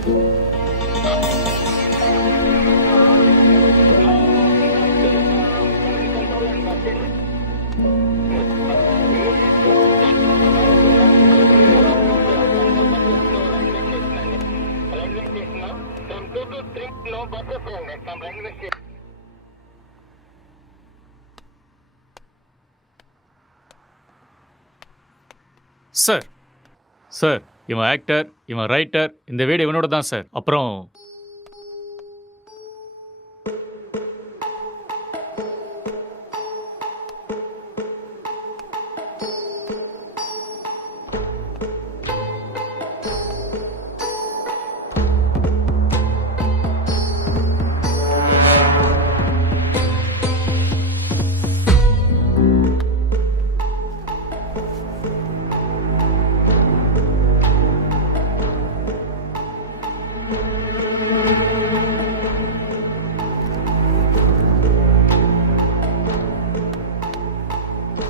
Sir sir இவன் actor, இவன் writer, இந்த வீடு இவனோட தான் சார். அப்புறம்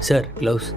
சார் க்ளவுஸ்.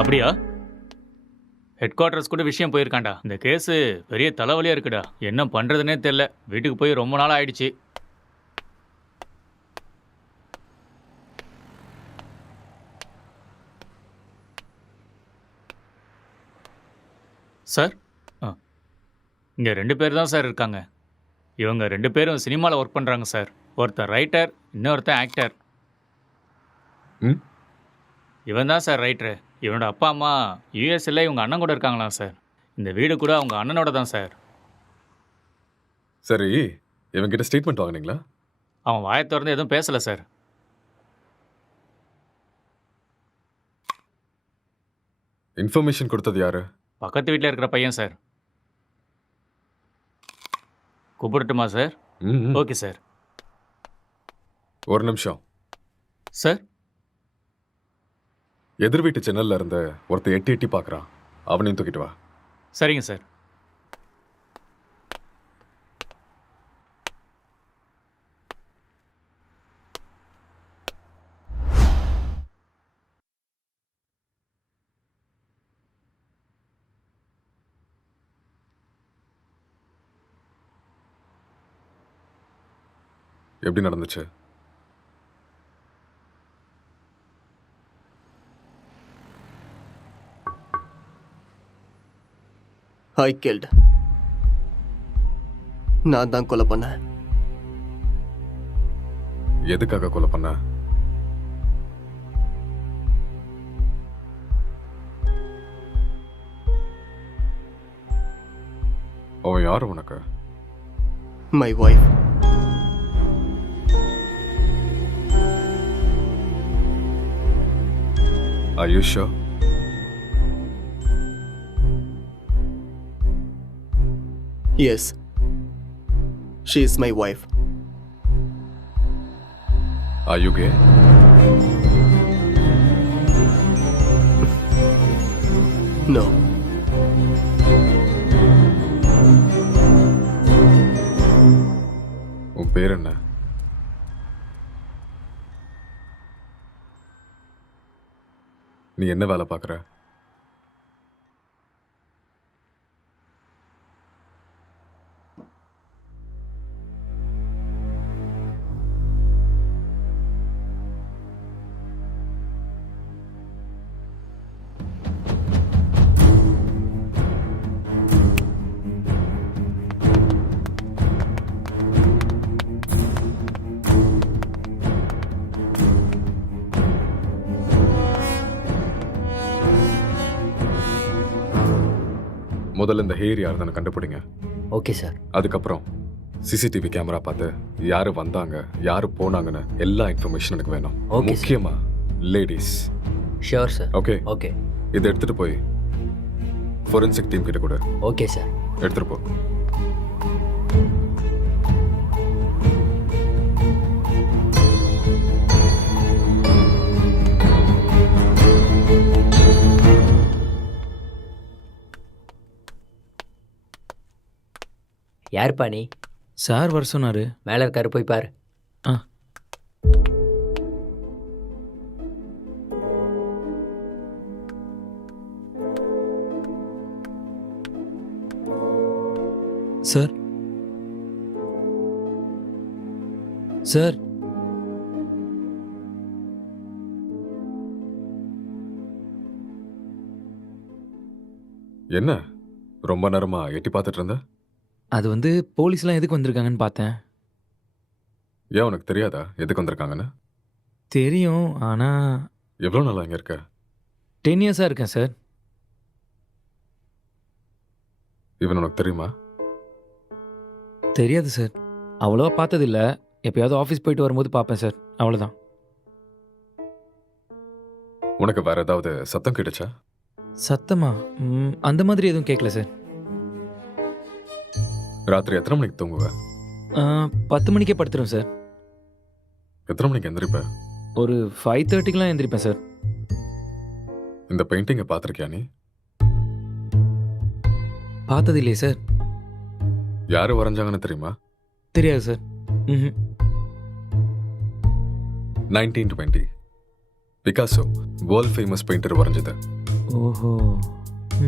அப்படியா? ஹெட் குவார்ட்டர்ஸ் கூட விஷயம் போயிருக்காண்டா. இந்த கேஸு பெரிய தலைவலியா இருக்குடா. என்ன பண்றதுன்னே தெரியல. வீட்டுக்கு போய் ரொம்ப நாள் ஆயிடுச்சு. சார் இங்கே 2 பேர் தான் சார் இருக்காங்க. இவங்க 2 பேரும் சினிமாவில் ஒர்க் பண்ணுறாங்க சார். ஒருத்தர் ரைட்டர், இன்னொருத்தன் ஆக்டர். ம் இவன் தான் சார் ரைட்டரு. இவனோட அப்பா அம்மா யூஎஸ்ல இவங்க அண்ணன் கூட இருக்காங்களாம் சார். இந்த வீடு கூட அவங்க அண்ணனோட தான் சார். சரி, இவன்கிட்ட ஸ்டேட்மெண்ட் வாங்குனீங்களா? அவன் வாயை திறந்து எதுவும் பேசலை சார். இன்ஃபர்மேஷன் கொடுத்தது யாரு? பக்கத்து வீட்டில் இருக்கிற பையன் சார். கூப்பிடட்டுமா சார்? ம் ம். Okay sir. ஒரு நிமிஷம். சார் எதிர் வீட்டு ஜன்னல்ல இருந்து ஒருத்தன் எட்டி எட்டி பார்க்கறான். அவனையும் தூக்கிட்டு வா. சரிங்க சார். எப்படி நடந்துச்சு? ஐ கில்ட். நான் தான் கொலை பண்ணேன். எதுக்காக கொலை பண்ண? அவன் யாரு உனக்கு? My wife. Are you sure? Yes. She is my wife. Are you gay? No. உன் பேர் என்ன? நீ என்ன வேலை பார்க்குற? முதல்ல இந்த ஹேர் யாருன்னு கண்டுபிடிங்க. Okay sir. அதுக்கப்புறம் சிசிடிவி கேமரா பார்த்து யாரு வந்தாங்க, யாரு போனாங்கன்னு எல்லா இன்ஃபர்மேஷன் எனக்கு வேணும். Okay, sir. முக்கியமா ladies. Sure sir. Okay, okay. இதை எடுத்துட்டு போய் ஃபோரென்சிக் டீம் கிட்ட கூட ஓகே சார். எடுத்துட்டு போ. யாருப்பா நீ? சார் வர சொன்னாரு. மேலே இருக்காரு, போய் பாரு. ஆ. சார் சார் என்ன ரொம்ப நேரமா எட்டி பார்த்துட்டு இருந்த? அது வந்து போலீஸ்லாம் எதுக்கு வந்திருக்காங்கன்னு பார்த்தேன். ஏன் உனக்கு தெரியாதா எதுக்கு வந்திருக்காங்கன்னு? தெரியும், ஆனால் எவ்வளோ நாளா இங்க இருக்க? 10 இயர்ஸாக இருக்கேன் சார். இவன் உனக்கு தெரியுமா? தெரியாது சார், அவ்வளோவா பார்த்ததில்ல. எப்பயாவது ஆஃபீஸ் போயிட்டு வரும்போது பார்ப்பேன் சார், அவ்வளோதான். உனக்கு வேற ஏதாவது சத்தம் கேட்டுச்சா? சத்தமா? அந்த மாதிரி எதுவும் கேட்கல சார். ராத்திரி எத்தனை மணிக்கு தூங்குவ? 10 மணிக்கே படுத்துரும் சார். எத்தனை மணிக்கு எந்திரிப்ப? ஒரு 5:30க்கெலாம் எந்திரிப்பேன் சார். இந்த பெயிண்டிங்கை பார்த்துருக்கியா நீ? பார்த்தது இல்லையே சார். யாரு வரைஞ்சாங்கன்னு தெரியுமா? தெரியாது சார். ம் 1920 பிகாசோ வேர்ல்ட் ஃபேமஸ் பெயிண்டர் வரைஞ்சது. ஓஹோ.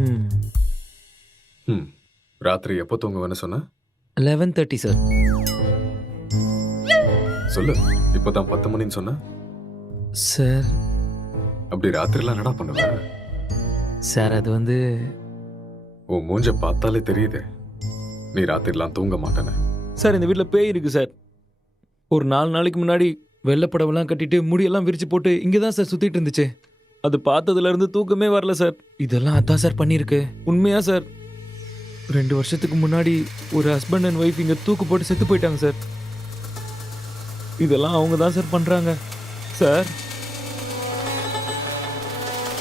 ம் ம் ராத்திரி எப்போ தூங்குவேன்னு சொன்ன? 11:30 சார். சொல்லு, இப்போதான் 10 மணின்னு சொன்ன. சார் அப்படி ராத்திரிலாம் என்னடா பண்ணுவ? சார் அது வந்து உன் மூஞ்ச பார்த்தாலே தெரியுதே நீ ராத்திரிலாம் தூங்க மாட்டேன்னு. சார் இந்த வீட்டில் பேய் இருக்கு சார். ஒரு 4 நாளைக்கு முன்னாடி வெள்ளைப்படவெல்லாம் கட்டிட்டு முடியெல்லாம் விரிச்சு போட்டு இங்கே தான் சார் சுற்றிட்டு இருந்துச்சு. அது பார்த்ததுலேருந்து தூக்கமே வரல சார். இதெல்லாம் அதான் சார் பண்ணியிருக்கு. உண்மையா சார், 2 வருஷத்துக்கு முன்னாடி ஒரு ஹஸ்பண்ட் அண்ட் ஒய்ஃப் இங்கே தூக்கு போட்டு செத்து போயிட்டாங்க சார். இதெல்லாம் அவங்க தான் சார் பண்ணுறாங்க sir.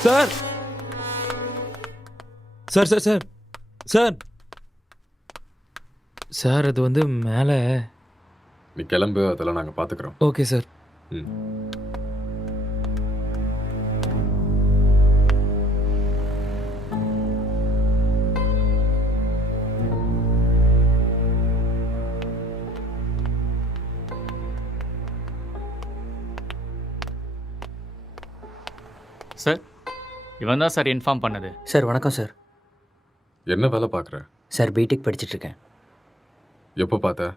Sir sir sir sir sir sir அது வந்து மேலே. நீ கிளம்பு, அதெல்லாம் நாங்கள் பார்த்துக்குறோம். Okay sir. ம். சார் இவன் தான் சார் இன்ஃபார்ம் பண்ணது. சார் வணக்கம் சார். என்ன வேலை பார்க்குற? சார் பிடெக் படிச்சிட்ருக்கேன். எப்போ பார்த்த?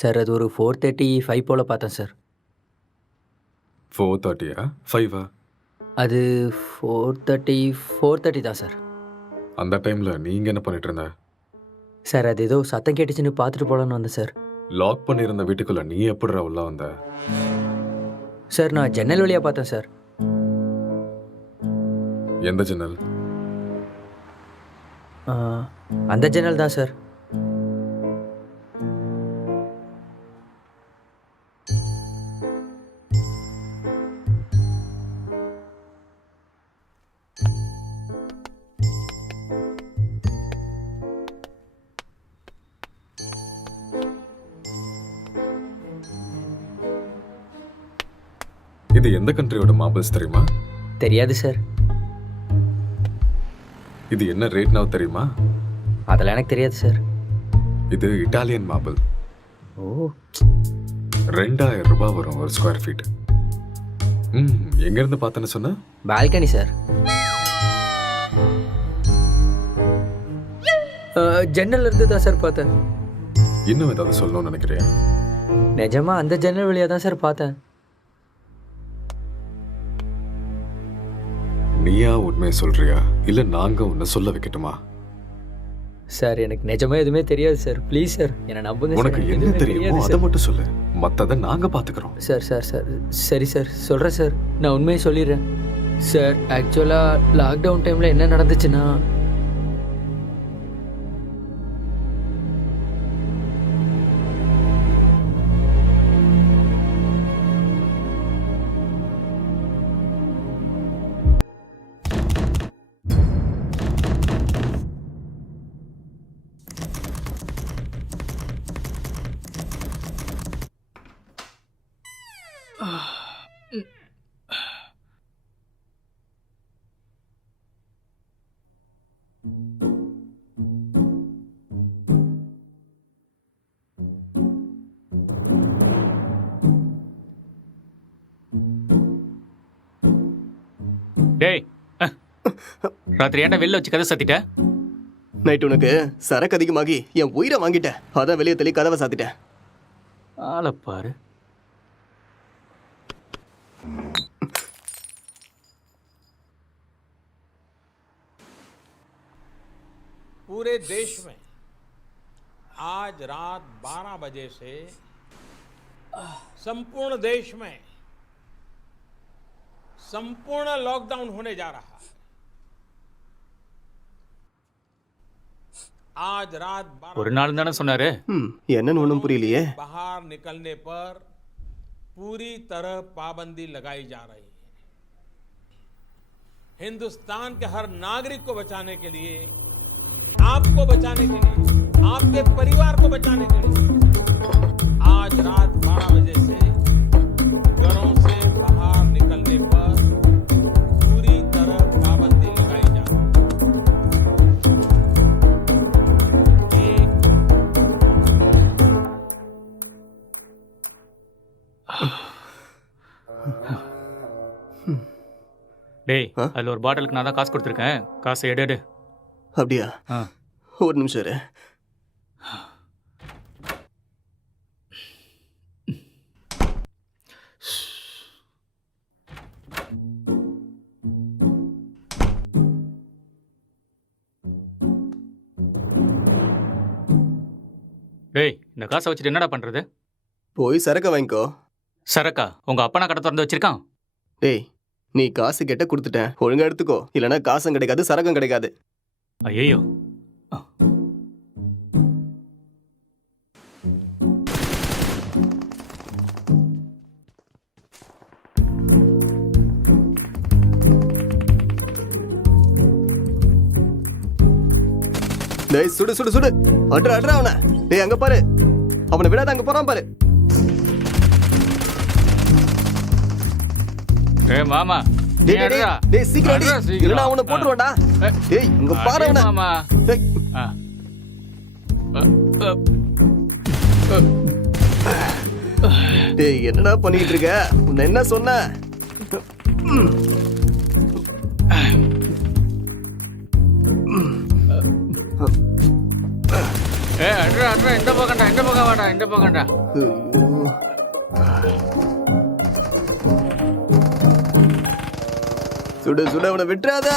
சார் அது ஒரு 4:35 போல் பார்த்தேன் சார். 4:30 5 அது 4:30 தான் சார். அந்த டைமில் நீங்கள் என்ன பண்ணிட்டு இருந்த? சார் அது ஏதோ சத்தம் கேட்டுச்சுன்னு பார்த்துட்டு போகலான்னு வந்தேன் சார். லாக் பண்ணியிருந்த வீட்டுக்குள்ளே நீ எப்படிடா உள்ள வந்த? சார் நான் ஜன்னல் வழியாக பார்த்தேன் சார். எந்த ஜன்னல்? அந்த ஜன்னல் தான் சார். இது எந்த கண்ட்ரியோட மார்பிள்ஸ் தெரியுமா? தெரியாது சார். இது என்ன ரேட்னா தெரியுமா? அதெல்லாம் எனக்கு தெரியாது சார். இது இட்டாலியன் மார்பிள். ஓ 2000 ரூபாய் வரும் ஒரு ஸ்கொயர் ஃபீட். எங்கேருந்து பார்த்தேன்னு சொன்ன? Balcony sir. ஜன்னல் இருந்து தான் சார் பார்த்தேன். இன்னும் ஏதாவது சொல்லணும்னு நினைக்கிறியா? நிஜமா அந்த ஜன்னல் வழியாக தான் சார் பார்த்தேன். நீயா உண்மையை சொல்றியா இல்ல நாங்க உன்னை சொல்ல வைக்கட்டுமா? சார் எனக்கு நிஜமா எதுவுமே தெரியாது சார். ப்ளீஸ் சார் என்னை நம்புங்க. உனக்கு சார், என்ன எதுவுமே தெரியுமோ தெரியாது அதை சார். மட்டும் சொல்லு, மத்ததை நாங்க பாத்துக்கிறோம். சார் சார் சார் சரி சார் சொல்கிறேன் சார். நான் உண்மையை சொல்லிடுறேன் சார். ஆக்சுவலாக லாக்டவுன் டைமில் என்ன நடந்துச்சுன்னா, டேய் ராத்திரி ஏன்டா வெளில வச்சு கதை சத்திட்ட? நைட் உனக்கு சரக்கு அதிகமாகி என் உயிரை வாங்கிட்டேன். அதான் வெளியே தள்ளி கதவை சாத்திட்டேன். ஆளை பாரு. पूरे देश में आज रात 12 बजे से संपूर्ण देश में संपूर्ण लॉकडाउन होने जा रहा है। आज रात 12 ஒரு நாள் தானே சொன்னாரு. என்னன்னு ஒன்றும் புரியலையே. बाहर निकलने पर पूरी तरह पाबंदी लगाई जा रही है। हिंदुस्तान के हर नागरिक को बचाने के लिए, आपको बचाने के लिए, आपके परिवार को बचाने के लिए आज रात 12 बजे से घरों से बाहर निकलने पर पूरी तरह पाबंदी लगाई जा रही है। டேய் அதில் ஒரு பாட்டிலுக்கு நான் தான் காசு கொடுத்துருக்கேன். காசை எடு. அப்படியா? ஆ. ஒரு நிமிஷம் இரு. டேய் இந்த காசை வச்சுட்டு என்னடா பண்றது? போய் சரக்க வாங்கிக்கோ. சரக்கா உங்க அப்பனா கடை திறந்து வச்சிருக்கான். டேய் நீ காசு கேட்ட கொடுத்துட்டேன், ஒழுங்கா எடுத்துக்கோ, இல்லைன்னா காசும் கிடைக்காது சரக்கும் கிடைக்காது. ஐயோ டேய் சுடு சுடு சுடு, அட்ரா அட்ரா அவனை. டேய் அங்க பாரு, அவனை விடாத, அங்க போறான் பாரு. ஏ மாமா நீ டேய் டேய் அடிடா. டேய் சீக்கிரம் அடி, அட்ரா, சீக்கிரம். இல்லைன்னா அவனை போட்டுருவான்டா. ஏ, டேய் அங்க பாரு அடி அவனை. மாமா. டேய் ஆ. டேய் என்னடா பண்ணிட்டு இருக்க? உன்னை என்ன சொன்ன? ஏ அட்ரா அட்ரா, இந்த பக்கம்டா, இந்த பக்கம் வாடா, இந்த பக்கம்டா. சுடு சுடு, அவனை விட்டுறாத.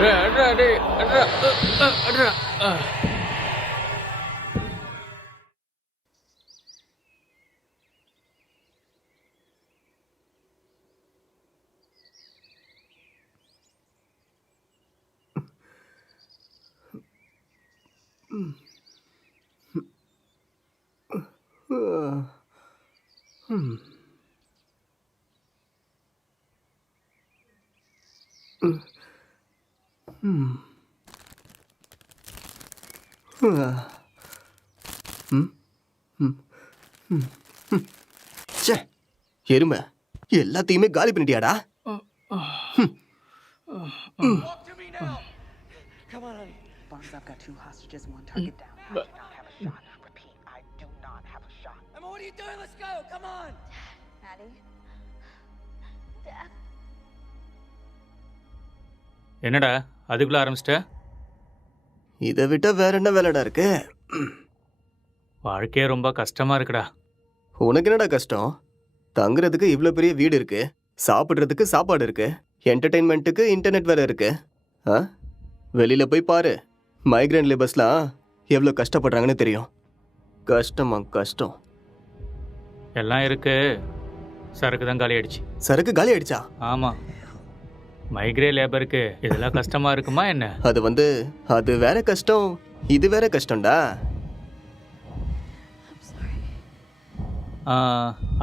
ஏ அட்ரா டேய் அட்ரா அட்ரா. ச்சே, எருமை எல்லாத்தையுமே காலி பண்ணிட்டியாடா? Barnes, I've got 2 hostages, 1 target down. I do not have a shot. Repeat, I do not have a shot. Emma, what are you doing? Let's go. Come on. Maddie? Dad? என்னடா அதுக்குள்ள ஆரம்பிச்சிட்ட? இதை விட்டா வேற என்ன வேலைடா இருக்கு? வாழ்க்கையே ரொம்ப கஷ்டமா இருக்குடா. உனக்கு என்னடா கஷ்டம்? தங்குறதுக்கு இவ்வளோ பெரிய வீடு இருக்கு, சாப்பிட்றதுக்கு சாப்பாடு இருக்கு, என்டர்டெயின்மெண்ட்டுக்கு இன்டர்நெட் வேற இருக்கு. ஆ, வெளியில போய் பாரு, மைக்ரேண்ட் லேபர்ஸ்லாம் எவ்வளோ கஷ்டப்படுறாங்கன்னு தெரியும். கஷ்டமா கஷ்டம். எல்லாம் இருக்கு, சரக்கு தான் காலி ஆயிடுச்சு. சரக்கு காலி ஆயிடுச்சா? ஆமா, மைக்ரே லேபருக்கு இதெல்லாம் கஷ்டமா இருக்குமா என்ன? அது வேற கஷ்டம், இது வேற கஷ்டம்டா.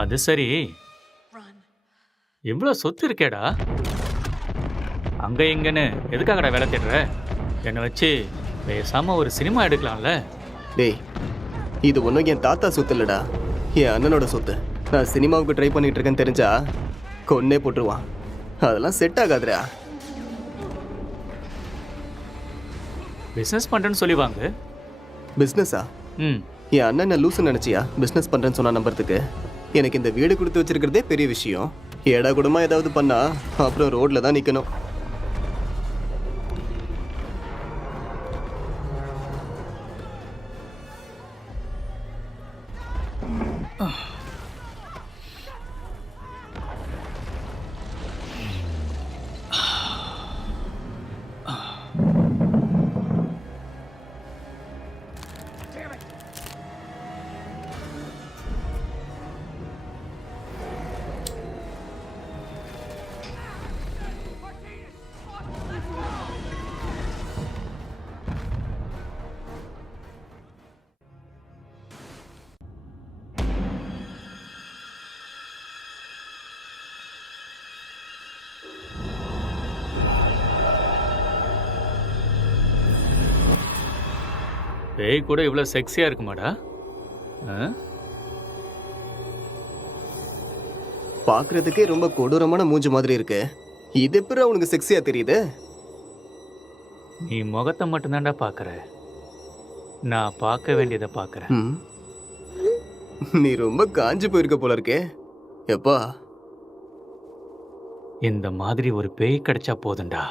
அது சரி, இவ்வளோ சொத்து இருக்கேடா, அங்க இங்கன்னு எதுக்காகடா வேலை தேடுற? என்னை வச்சு பேசாம ஒரு சினிமா எடுக்கலாம்ல? டேய், இது ஒன்றும் என் தாத்தா சொத்து இல்லடா, என் அண்ணனோட சொத்து. நான் சினிமாவுக்கு ட்ரை பண்ணிட்டு இருக்கேன்னு தெரிஞ்சா கொன்னே போட்டுருவான். அதெல்லாம் செட் ஆகாதுடா. பிஸ்னஸ் பண்ணுறேன்னு சொல்லி வாங்க. பிஸ்னஸா? ம், என் அண்ணன் என்ன லூசுன்னு நினச்சியா பிஸ்னஸ் பண்ணுறேன்னு சொன்னா நம்புறதுக்கு? எனக்கு இந்த வீடு கொடுத்து வச்சிருக்கிறதே பெரிய விஷயம். ஏடா கூடமா ஏதாவது பண்ணா அப்புறம் ரோட்ல தான் நிற்கணும். பேய் கூட இவ்வளோ செக்ஸியாக இருக்குமாடா? பார்க்கறதுக்கே ரொம்ப கொடூரமான மூஞ்சி மாதிரி இருக்கு. இது எப்படி உனக்கு செக்ஸியா தெரியுது? நீ முகத்தை மட்டும்தான்டா பார்க்குற, நான் பார்க்க வேண்டியதை பார்க்குறேன். ம். நீ ரொம்ப காஞ்சு போயிருக்க போல இருக்கே. எப்பா, இந்த மாதிரி ஒரு பேய் கிடைச்சா போதும்டா.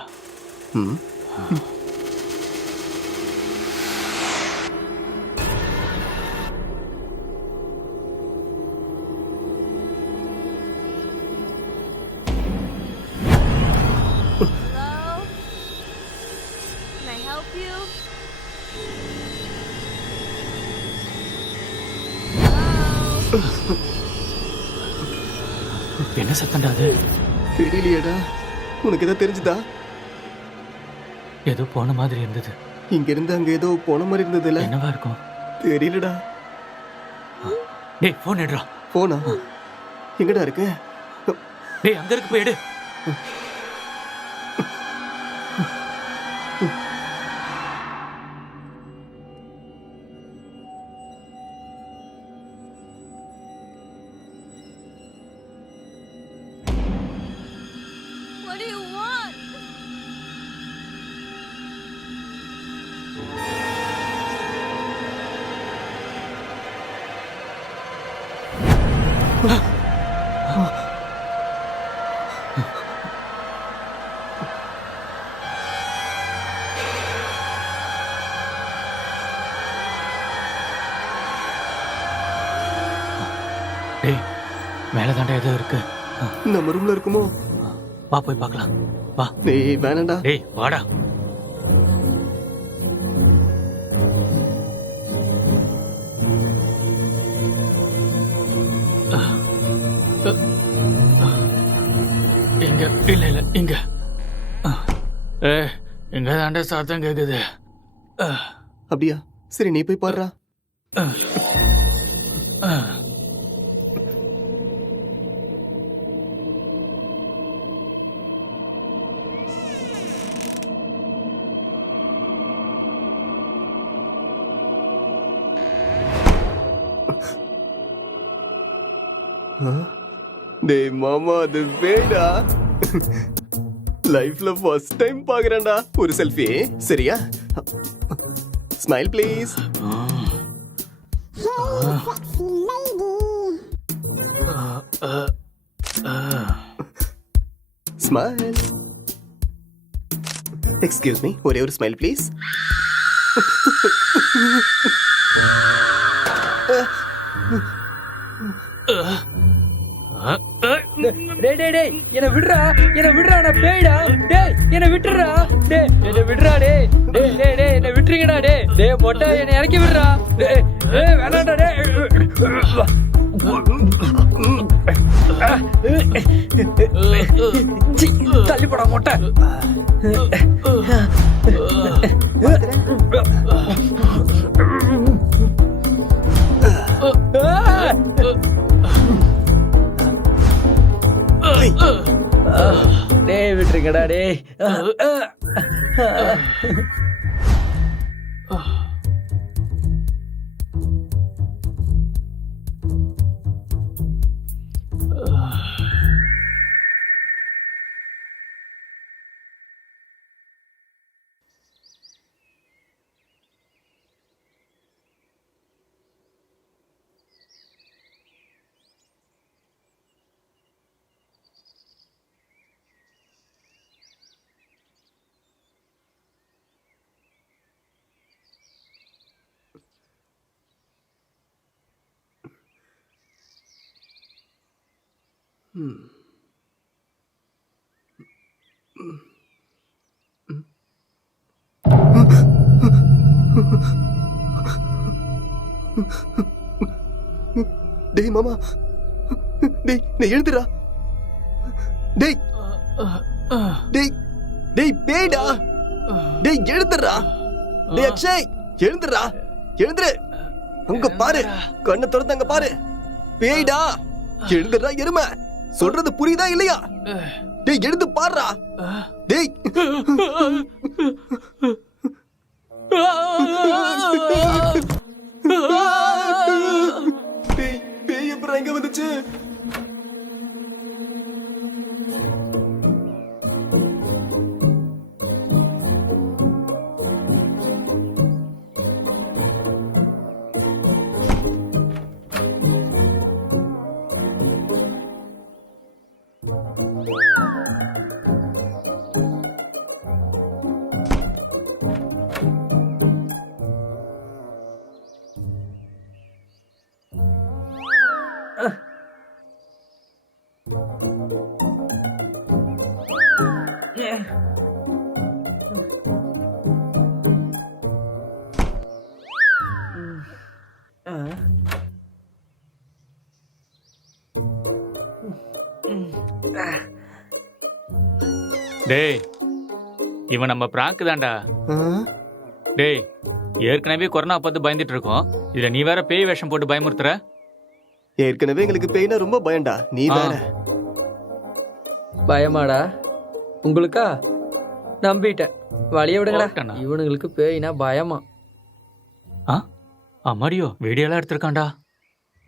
ம் என்ன சத்தம்டா அது? தெரியலையேடா. உனக்கு ஏதோ தெரிஞ்சுதா? ஏதோ போன மாதிரி இருந்தது. இங்க இருந்து அங்க ஏதோ போன மாதிரி இருந்ததுல. என்னவா இருக்கும்? தெரியலடா. டேய் போன் எடுறா. போனா எங்கடா இருக்கு? டேய் அங்க இருக்கு, போய் எடு. What do you want? டேய் மேல தாண்டா ஏதோ இருக்கு. நம்ம ரூம்ல இருக்குமோ? வா போய் பார்க்கலாம். வா. டேய் வேணாம்டா. டேய் வாடா. இங்க இல்ல இல்ல இங்க. இங்க தாண்டா சத்தம் கேக்குது. அப்படியா? சரி நீ போய் பாருடா. டேய் மாமா, அது வேடா. லைஃப்ல ஃபர்ஸ்ட் டைம் பாக்குறேன்டா. ஒரு செல்ஃபி சரியா? Smile please. Smile. Excuse me, ஒரே ஒரு ஸ்மைல் ப்ளீஸ். டேய் டேய் டேய் என்ன விடுறா, என்ன விடுறா, நான் பேய்டா. டேய் என்ன விட்டுறா. டேய் என்ன விடுறா. டேய் டேய் டேய் டேய் என்ன விட்டுறீங்கடா. டேய் டேய் மொட்டை என்ன இறக்கி விடுறா. டேய் டேய் வேணாம்டா. டேய் தள்ளி போடா மொட்டை. டேய் விட்டுருங்கடா. டேய் டேய் மாமா, டேய் நீ எழுந்துடா. டேய் டேய் டேய் பேய்டா. டேய் எழுந்துடா. டேய் அக்ஷய் எழுந்துடா. எழுந்துரு. அங்க பாரு, கண்ணை திறந்து அங்க பாரு. பேய்டா. எழுந்துடா எருமை. சொல்றது புரியுதா இல்லையா? டேய் எழுந்து பாருடா. டேய் டேய் பேய் எப்பறம் எங்க வந்துச்சு? டேய் இவன் நம்ம பிராங்க் தான்டா. ஆ? டேய் ஏற்கனவே கொரோனா பார்த்து பயந்துட்டு இருக்கோம், இதுல நீ வேற பேய் வேஷம் போட்டு பயமுறுத்துற. ஏற்கனவே எங்களுக்கு பேய்னா ரொம்ப பயம்டா, நீ ஆ. வேற. பயமாடா உங்களுக்கா? நம்பிட்டேன், வழிய விடுங்கடா. போட்டேனா? இவனுங்களுக்கு பேய்னா பயமா. அம்மாடியோ வீடியோலாம் எடுத்திருக்கான்டா.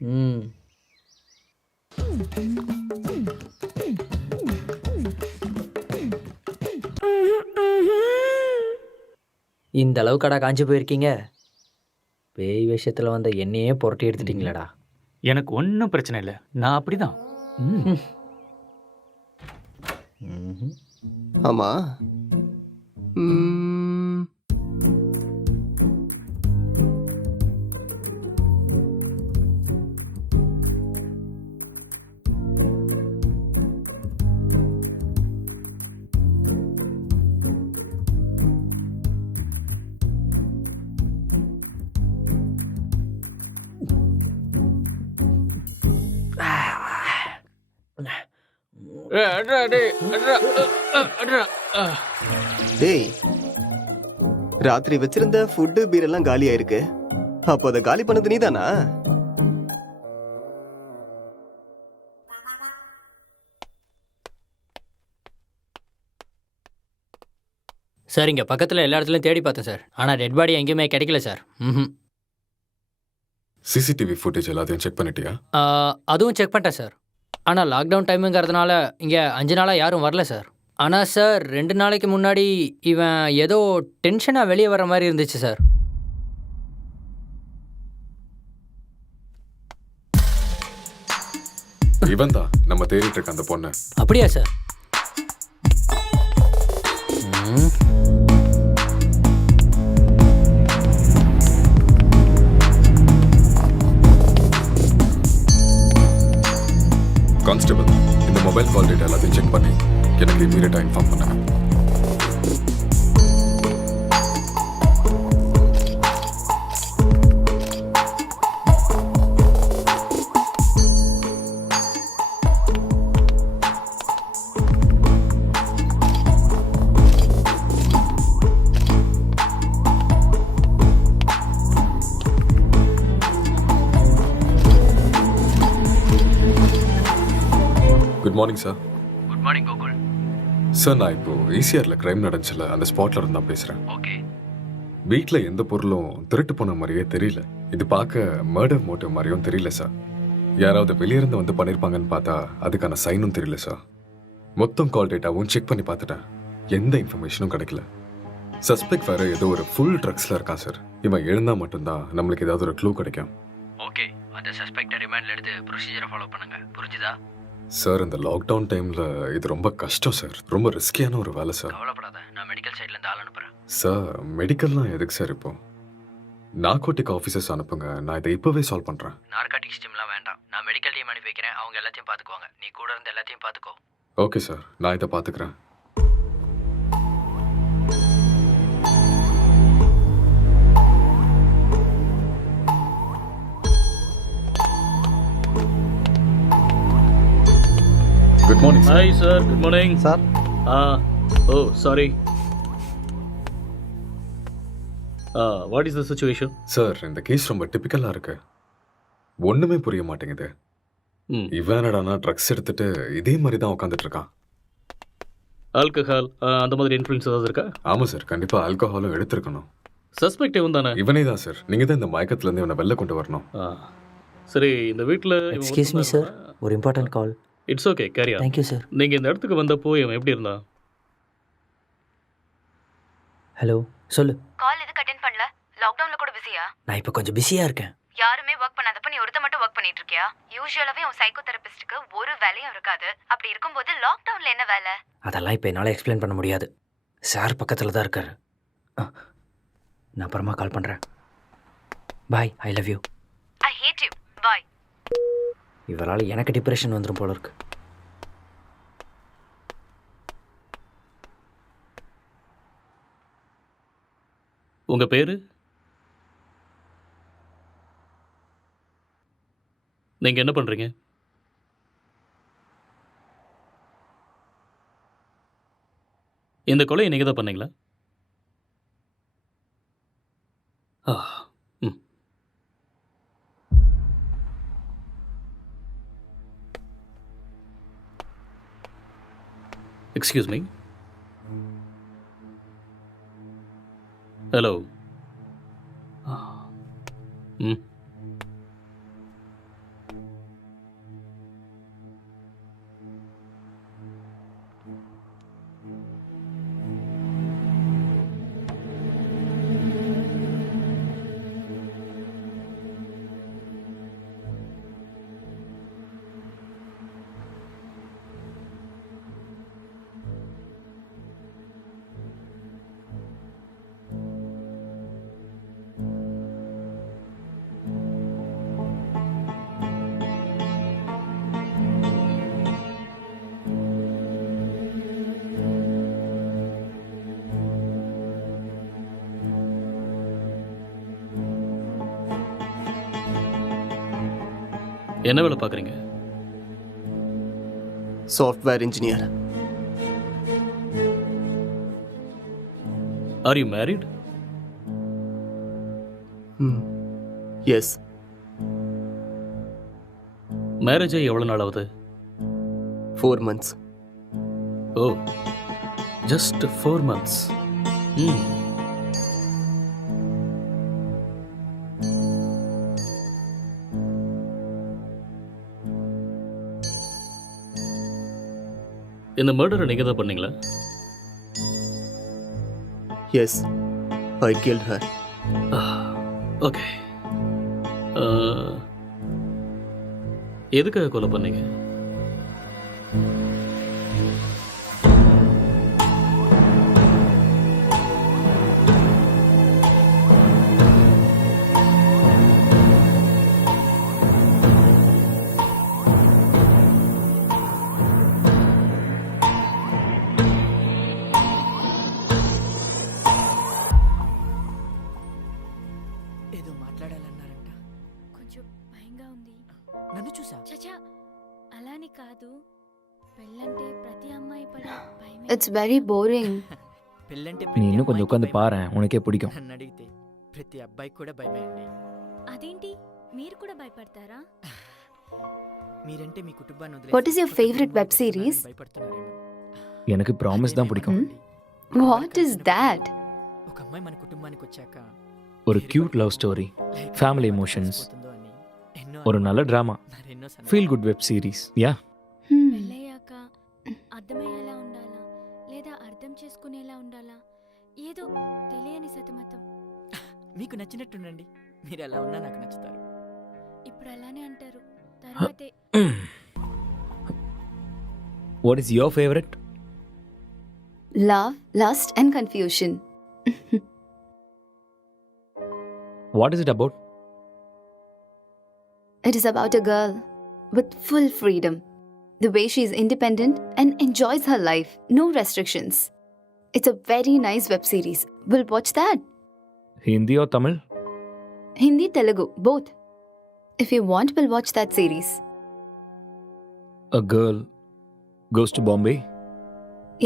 ம். இந்த அளவுக்கடா காஞ்சி போயிருக்கீங்க? பேய் விஷயத்துல வந்த என்னையே புரட்டி எடுத்துட்டீங்களடா. எனக்கு ஒன்றும் பிரச்சனை இல்லை, நான் அப்படிதான். ம். ஆமா. ம், அட்ரா, டேய், அட்ரா, அட்ரா. டேய் ராத்திரி வச்சிருந்த ஃபுட்டு பீர் எல்லாம் காலி ஆயிருக்கு. அப்போ அதை காலி பண்ணது நீதானா? சார் இங்கே பக்கத்தில் எல்லா இடத்துலையும் தேடி பார்த்தேன் சார், ஆனால் டெட் பாடி எங்கேயுமே கிடைக்கல சார். ம். சிசிடிவி ஃபுட்டேஜ் எல்லாத்தையும் செக் பண்ணிட்டியா? அதுவும் செக் பண்ணிட்டேன் சார். ஆனால் லாக்டவுன் டைமுங்கிறதுனால இங்கே 5 நாளாக யாரும் வரல சார். ஆனால் சார் 2 நாளைக்கு முன்னாடி இவன் ஏதோ டென்ஷனாக வெளியே வர மாதிரி இருந்துச்சு சார். இவன் தான் நம்ம தேடிட்டு இருக்க அந்த பொண்ணு. அப்படியா சார்? ம். கான்ஸ்டபிள், இந்த மொபைல் கால் டேட்டா எல்லாத்தையும் செக் பண்ணி எனக்கு இமீடியட்டா இன்ஃபார்ம் பண்ணுங்க. Good morning sir. Good morning Gokul. Sir, நான் இப்போ ஈசிஆரில் கிரைம் நடந்துச்சுல, அந்த ஸ்பாட்ல இருந்து தான் பேசுகிறேன். ஓகே. வீட்டில் எந்த பொருளும் திருட்டு போன மாதிரியே தெரியல. இது பார்க்க மர்டர் மோட்டிவ் மாதிரியும் தெரியல சார். யாராவது வெளியிருந்து வந்து பண்ணியிருப்பாங்கன்னு பார்த்தா அதுக்கான சைனும் தெரியல சார். மொத்தம் கால் டேட்டாவும் செக் பண்ணி பார்த்துட்டேன், எந்த இன்ஃபர்மேஷனும் கிடைக்கல. சஸ்பெக்ட் வேற ஏதோ ஒரு ஃபுல் ட்ரக்ஸில் இருக்கான் சார். இவன் எழுந்தா மட்டும்தான் நம்மளுக்கு ஏதாவது ஒரு க்ளூ கிடைக்கும். ஓகே, அந்த சஸ்பெக்டை ரிமாண்டில் எடுத்து ப்ரொசீஜரை ஃபாலோ பண்ணுங்க, புரிஞ்சுதா? சார், இந்த லாக்டவுன் டைமில் இது ரொம்ப கஷ்டம் சார். ரொம்ப ரிஸ்கியான ஒரு வேலை சார். கவலைப்படாத, நான் மெடிக்கல் சைட்லேருந்து ஆள் அனுப்புகிறேன். சார், மெடிக்கல்லாம் எதுக்கு சார் இப்போ? நார்கோட்டிக் ஆஃபீஸர்ஸ் அனுப்புங்க, நான் இதை இப்போவே சால்வ் பண்ணுறேன். நார்காட்டிக்ஸ் டீம்லாம் வேண்டாம், நான் மெடிக்கல் டீம் அனுப்பி வைக்கிறேன், அவங்க எல்லாத்தையும் பார்த்துக்குவாங்க. நீ கூட இருந்து எல்லாத்தையும் பார்த்துக்கோ. ஓகே சார், நான் இதை பார்த்துக்கிறேன். Good morning sir. Hi sir, good morning sir. Oh sorry. What is the situation? Sir, இந்த கேஸ் ரொம்ப டிப்பிக்கலாக இருக்கு. ஒன்றுமே புரிய மாட்டேங்குது. ம், இவன் என்னடானா ட்ரக்ஸ் எடுத்துட்டு இதே மாதிரி தான் உட்காந்துட்டு இருக்கான். ஆல்கஹால் அந்த மாதிரி இன்ஃப்ளூயன்ஸ் ஏதாவது இருக்கா? ஆமாம் சார், கண்டிப்பாக ஆல்கஹாலும் எடுத்துருக்கணும். சஸ்பெக்ட் இவன் தானே? இவனே தான் சார். நீங்கள் தான் இந்த மயக்கத்துலேருந்து இவனை வெளில கொண்டு வரணும். சரி, இந்த வீட்டில் எக்ஸ்கியூஸ் மீ சார், ஒரு important call. It's okay, carry on. Thank you sir. நீங்கள் இந்த இடத்துக்கு வந்தப்போ இவன் எப்படி இருந்தான்? ஹலோ, சொல்லு. கால் எதுக்கு அட்டென்ட் பண்ணல? லாக்டவுன்ல கூட பிஸியா? நான் இப்போ கொஞ்சம் பிஸியாக இருக்கேன். யாருமே ஒர்க் பண்ணாதப்ப நீ ஒருத்த மட்டும் ஒர்க் பண்ணிட்டு இருக்கியா? யூசுவலாவே உன் சைக்கோ தெரபிஸ்டுக்கு ஒரு வேலையும் இருக்காது. அப்படி இருக்கும்போது லாக்டவுன்ல என்ன வேலை? அதெல்லாம் இப்போ என்னால் எக்ஸ்பிளைன் பண்ண முடியாது. சார் பக்கத்தில் தான் இருக்காரு. நான் அப்புறமா கால் பண்ணுறேன். Bye, I love you. I hate you. Bye. இவரால் எனக்கு டிப்ரெஷன் வந்துடும் போல இருக்கு. உங்கள் பேர்? நீங்கள் என்ன பண்ணுறீங்க? இந்த கொலையை நீங்கள் தான் பண்ணீங்களா? ம். Excuse me. ஹலோ. ம். என்ன வேலை பார்க்குறீங்க? Software engineer. Are you married? Yes. Marriage ஆகி எவ்வளோ நாள் ஆகுது? 4 months. ஓ, ஜஸ்ட் 4 months. ம். இந்த மர்டரை நீங்கள் தான் பண்ணீங்களா? எஸ், ஐ killed her. ஓகே. எதுக்காக கொலை பண்ணீங்க? ఏదో మాట్లాడాలన్నారంట. కొంచెం భయంగా ఉంది. నన్ను చూసా? చచా అలాని కాదు, పెళ్ళంటే ప్రతి అమ్మాయి పడే భయమే. It's very boring. పెళ్ళంటే நீ ప్రతి இன்னும் கொஞ்சம் అమ్మాయికి உட்காந்து భయమే. பாரேன், உனக்கே பிடிக்கும். నన్ను అడిగితే ప్రతి అబ్బాయికి కూడా భయమే అండి. అదేంటి, మీరు కూడా భయపడతారా? మీరంటే మీ కుటుంబాన్ని వదిలేసి What is your కొత్త favorite కుటుంబానికి web series? వస్తున్నారని భయపడుతున్నారేమో. எனக்கு ப்ராமிஸ் தான் பிடிக்கும். What is that? ఒక అమ్మాయి మన కుటుంబానికి వచ్చాక ஒரு cute love story, family emotions, ஒரு நல்ல drama, feel good web series. Yeah. పెళ్ళయ్యాక అర్థమయ్యేలా ఉండాలా లేదా అర్థం చేసుకునేలా ఉండాలా, ఏదో తెలియని సతమతం. మీకు నచ్చినట్టుండండి, మీరు ఎలా ఉన్నా నాకు నచ్చుతారు. ఇప్పుడు అలానే అంటారు, తర్వాతే what is your favourite? Love, lust and confusion. What is it about? It is about a girl with full freedom. The way she is independent and enjoys her life. No restrictions. It's a very nice web series. We'll watch that. Hindi or Tamil? Hindi, Telugu, both. If you want, we'll watch that series. A girl goes to Bombay.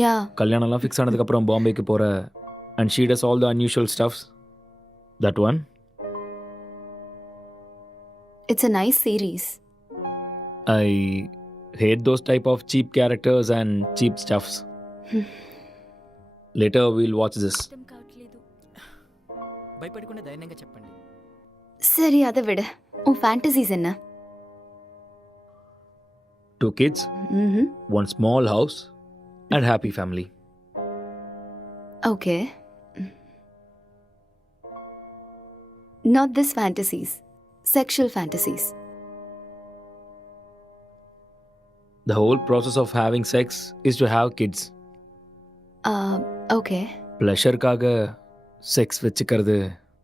Yeah. கல்யாணம்லாம் fix ஆனதுக்கப்புறம் பாம்பேக்கு போகிற and she does all the unusual stuffs. That one? It's a nice series. I hate those type of cheap characters and cheap stuffs. Later we'll watch this. అర్థం కావట్లేదు. భయపడకుండా ధైర్యంగా చెప్పండి. சரி, அதை விட உன் ஃபேண்டசிஸ் என்ன? 2 kids, Mm-hmm. 1 small house and happy family. Okay. Not this fantasies. Sexual fantasies. The whole process of having sex is to have kids. Okay. ப்ளஷருக்காக செக்ஸ் வச்சுக்கிறது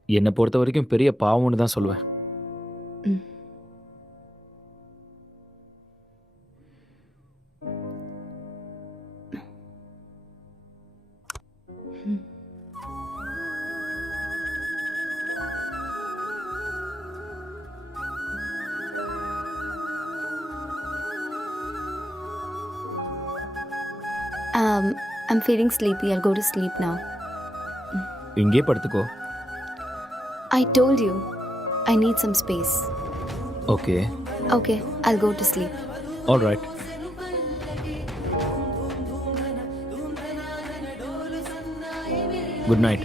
என்னை பொறுத்த வரைக்கும் பெரிய பாவம்னு தான் சொல்லுவேன். I'm feeling sleepy. I'll go to sleep now. இங்கே படுத்துக்கோ. I told you, I need some space. Okay. Okay, I'll go to sleep. All right. Good night.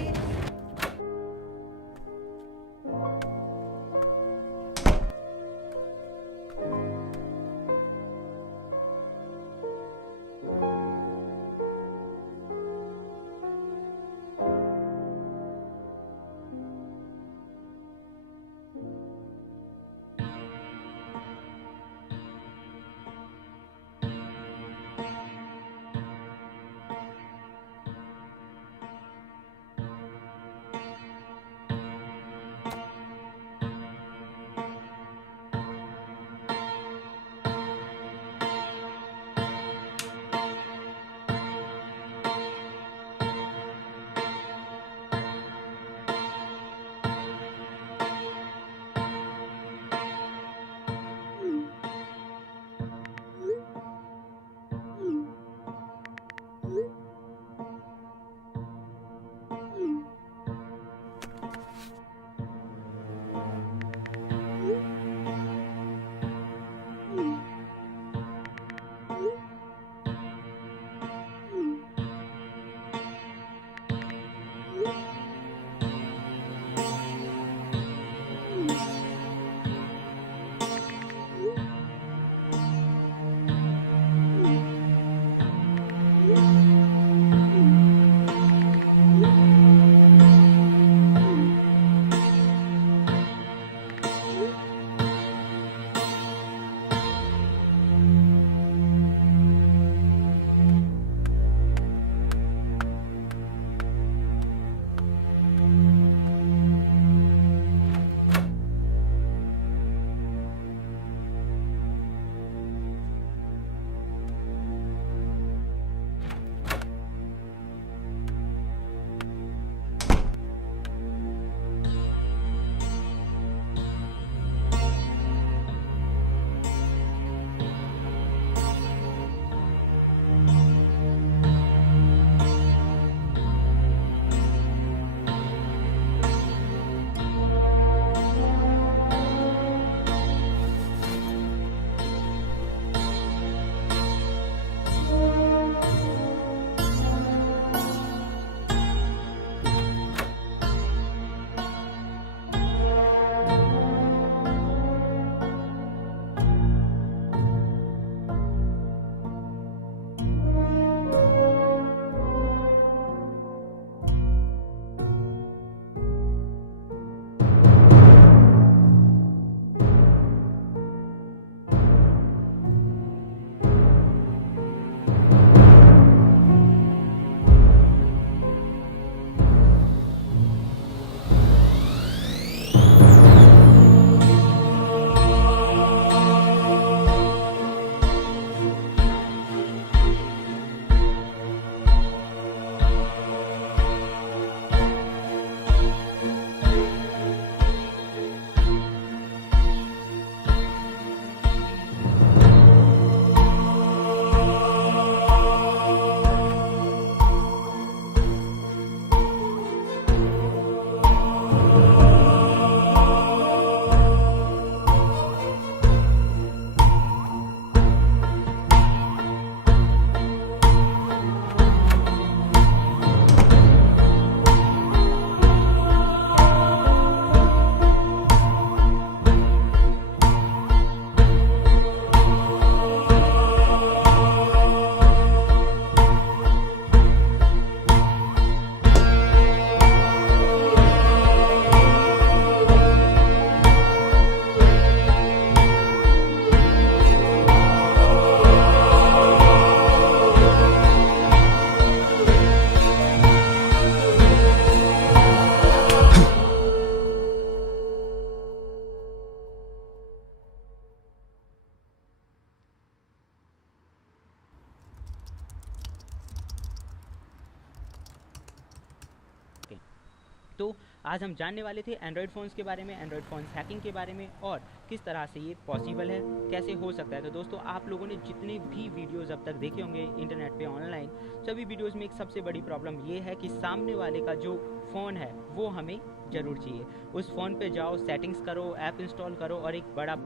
तो आज हम जानने वाले थे एंड्रॉयड फ़ोन्स के बारे में, एंड्रॉयड फ़ोन्स हैकिंग के बारे में और किस तरह से ये पॉसिबल है, कैसे हो सकता है। तो दोस्तों आप लोगों ने जितने भी वीडियोज़ अब तक देखे होंगे इंटरनेट पे ऑनलाइन, सभी वीडियोज़ में एक सबसे बड़ी प्रॉब्लम ये है कि सामने वाले का जो फ़ोन है वो हमें ज़रूर चाहिए। उस फ़ोन पे जाओ, सेटिंग्स करो, ऐप इंस्टॉल करो और एक बड़ा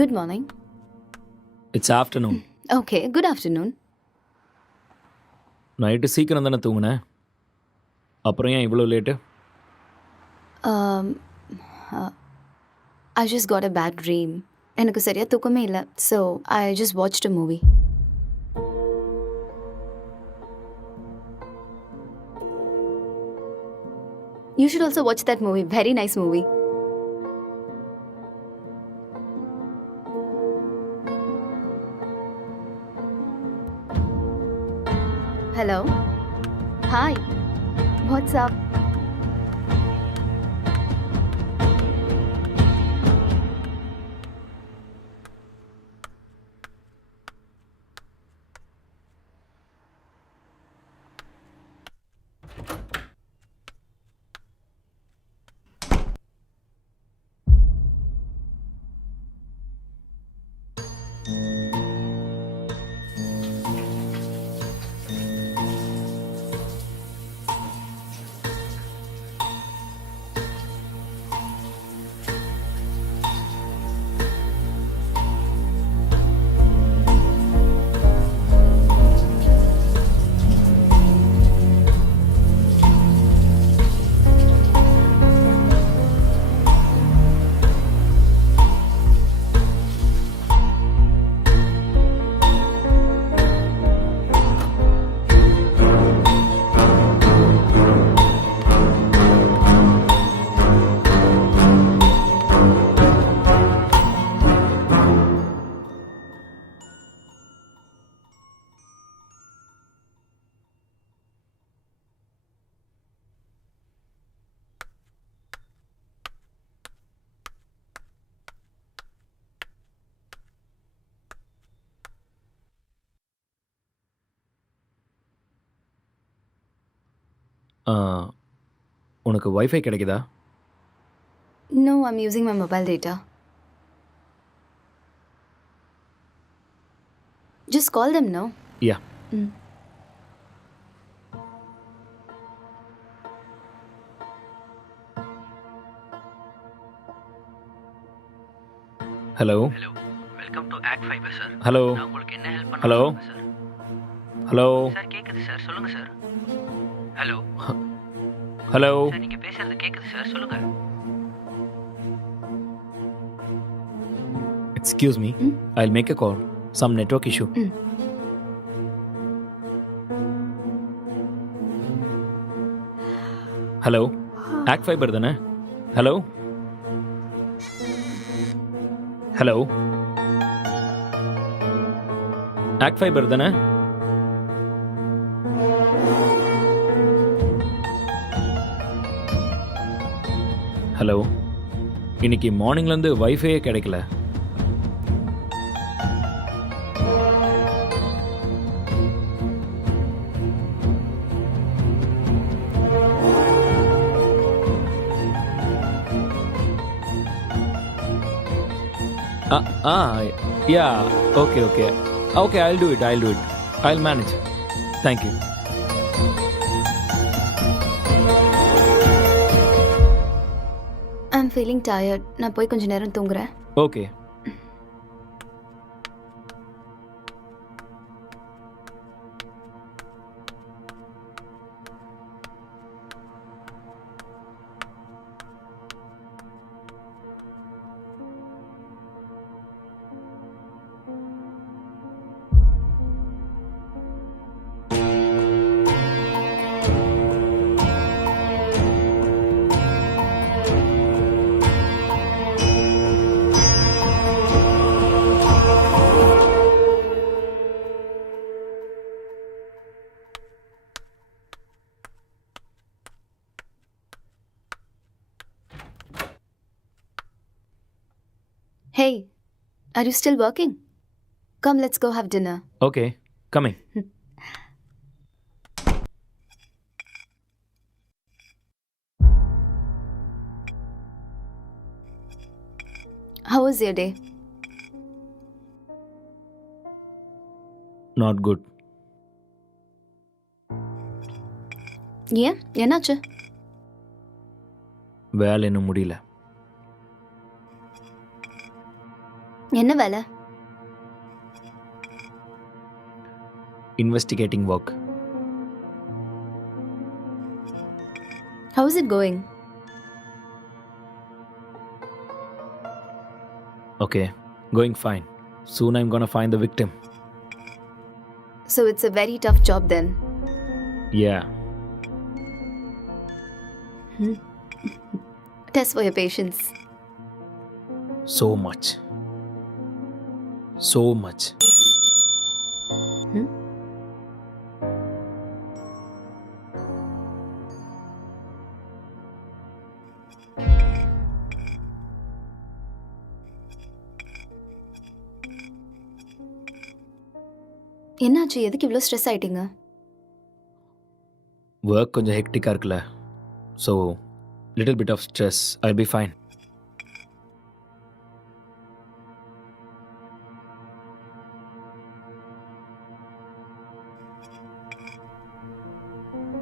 Good morning. It's afternoon. Okay, good afternoon. Night சீக்கிரம் தானே தூங்குனேன், அப்புறம் ஏன் இவ்வளோ late? Um, uh, I just got a bad dream. எனக்கு சரியா தூக்கமே இல்லை. So, I just watched a movie. You should also watch that movie. Very nice movie. Hello. Hi. What's up? உனக்கு வைஃபை கிடைக்குதா? No, I'm using my mobile data. Just call them, no? Yeah. Hello. Welcome to act fibre sir. Hello. நான் உங்களுக்கு என்ன help பண்ண hello. Sir? Hello. Sir கேக்குது sir, சொல்லுங்க sir. Hello hello. Sir, நீங்க பேசுறது கேக்குது சார், சொல்லுங்க. Excuse me, I'll make a call. Some network issue. Hello, act fibre தானே? ஹலோ ஹலோ, ஆக்ட் ஃபைபர் தானே? ஹலோ, இன்னைக்கு மார்னிங்லேருந்து வைஃபையே கிடைக்கல. Yeah, okay. Okay, I'll do it. I'll manage. Thank you. I'm feeling tired. நான் போய் கொஞ்ச நேரம் தூங்குறேன். Okay. Hey, are you still working? Come, let's go have dinner. Okay coming. How was your day? Not good. ஏன் என்னாச்சு? வேலை இன்னும் முடியல. என்ன வேலை? Investigating work. How is it going? Okay, going fine. Soon I'm gonna find the victim. So it's a very tough job then. Yeah. Test for your patience. So much. So much. என்னாச்சு? எதுக்கு இவ்வளோ stress ஆயிட்டீங்க? Work கொஞ்சம் ஹெக்டிக்காக இருக்குல்ல, so little bit of stress. I be fine.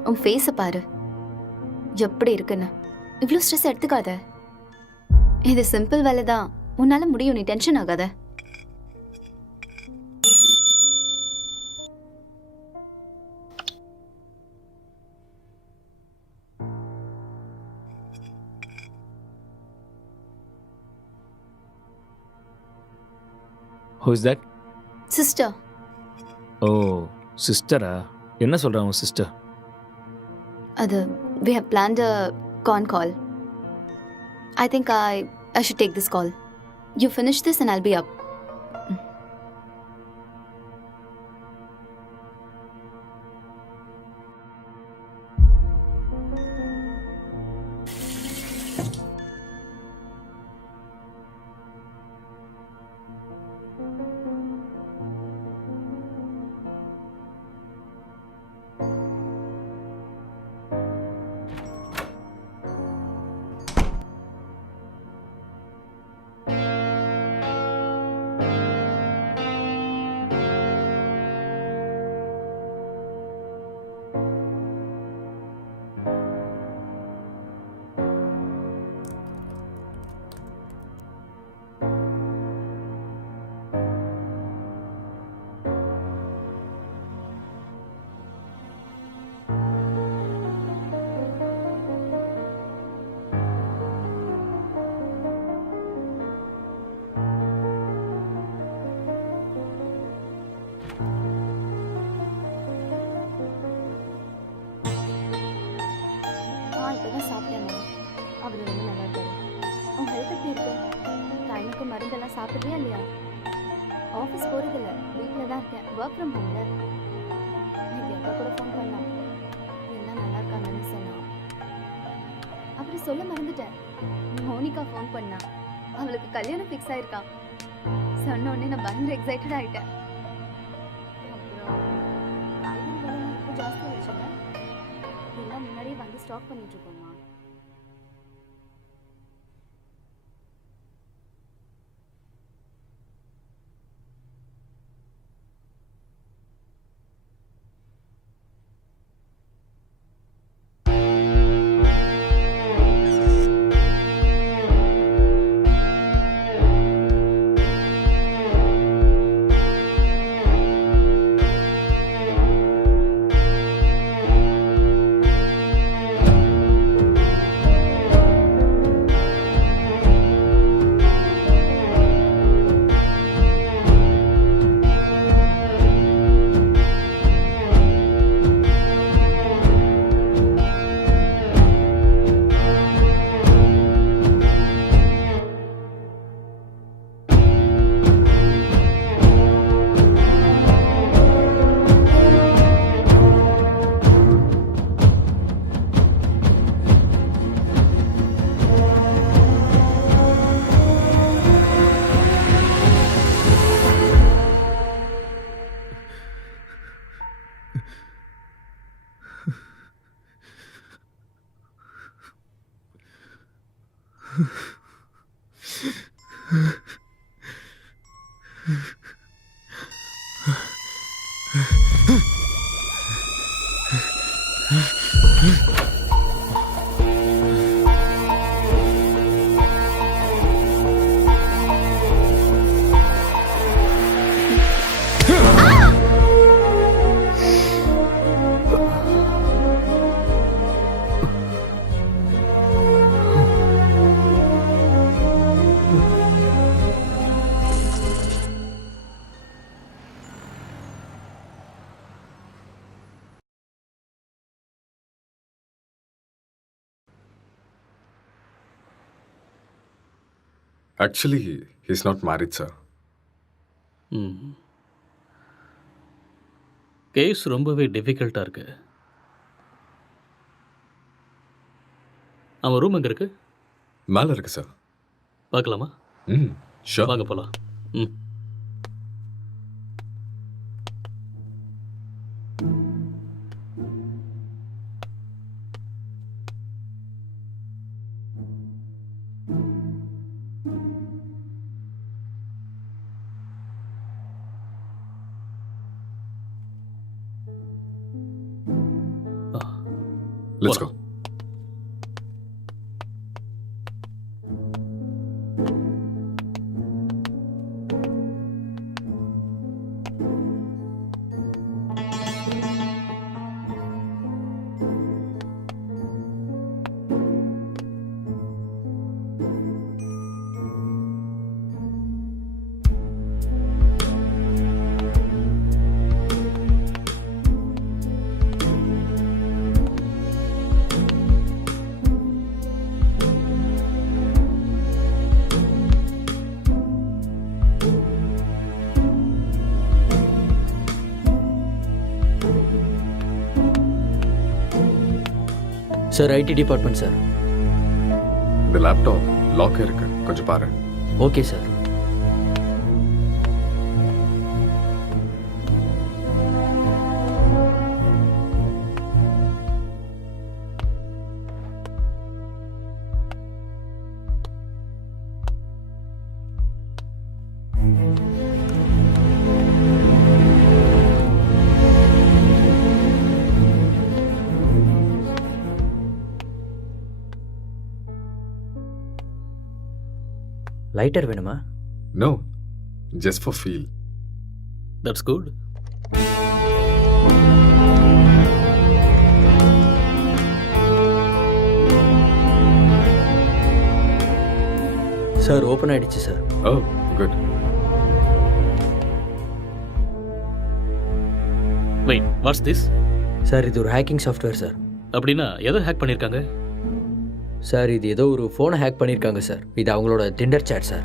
உன் ஃபேஸை பாரு, எப்படி இருக்குன்னு. இவ்வளோ ஸ்ட்ரெஸ் எடுத்துக்காத. இது சிம்பிள் வேலை தான், உன்னால முடியும். நீ டென்ஷன் ஆகாத. Who is that? சிஸ்டர். ஓ சிஸ்டரா? என்ன சொல்கிறா உன் சிஸ்டர்? அது we have planned a con call. I think I should take this call. You finish this and I'll be up. இப்போதான் சாப்பிட்டேன். அவர் ரொம்ப நல்லா இருக்காரு. உன் ஹெல்த் எப்படி இருக்கு? டைமுக்கு மருந்தெல்லாம் சாப்பிட்றியா இல்லையா? ஆஃபீஸ் போகிறதில்ல, வீட்டில் தான் இருக்கேன். ஒர்க் ஃப்ரம் ஹோம்ல. இன்னைக்கு எப்போ கூட ஃபோன் பண்ணலாம். எல்லாம் நல்லா இருக்காங்கன்னு சொன்னான். அப்புறம் சொல்ல மறந்துட்டேன், மோனிகா ஃபோன் பண்ணா. அவளுக்கு கல்யாணம் ஃபிக்ஸ் ஆயிருக்கான். சொன்ன உடனே நான் பயங்கர எக்ஸைட்டட் ஆகிட்டேன். அப்புறம் காய்கறி விலை இப்போ ஜாஸ்தி ஆயிடுச்சுல்ல, எல்லாம் முன்னாடியே வந்து ஸ்டாக் பண்ணிட்டு இருக்கோமா. Actually he's not married sir. Case ரொம்பவே டிஃபிகல்ட்டாக இருக்கு. அவன் ரூம் எங்கே இருக்கு? மேலே இருக்கு சார். பார்க்கலாமா? ஷோர். வாங்க போகலாம். Let's go. Sir IT department sir. இந்த லேப்டாப் லாக் இருக்கு, கொஞ்சம் பாரு. Okay sir. லைட்டர் வேணுமா? No, just for feel. That's good. Sir open ஆயிடுச்சு sir. Oh good. Wait, what's this? Sir இது ஒரு ஹேக்கிங் சாஃப்ட்வேர் சார். அப்படின்னா எதை ஹேக் பண்ணியிருக்காங்க? சார் இது ஏதோ ஒரு ஃபோனை ஹேக் பண்ணியிருக்காங்க சார். இது அவங்களோட டிண்டர் சேட் சார்.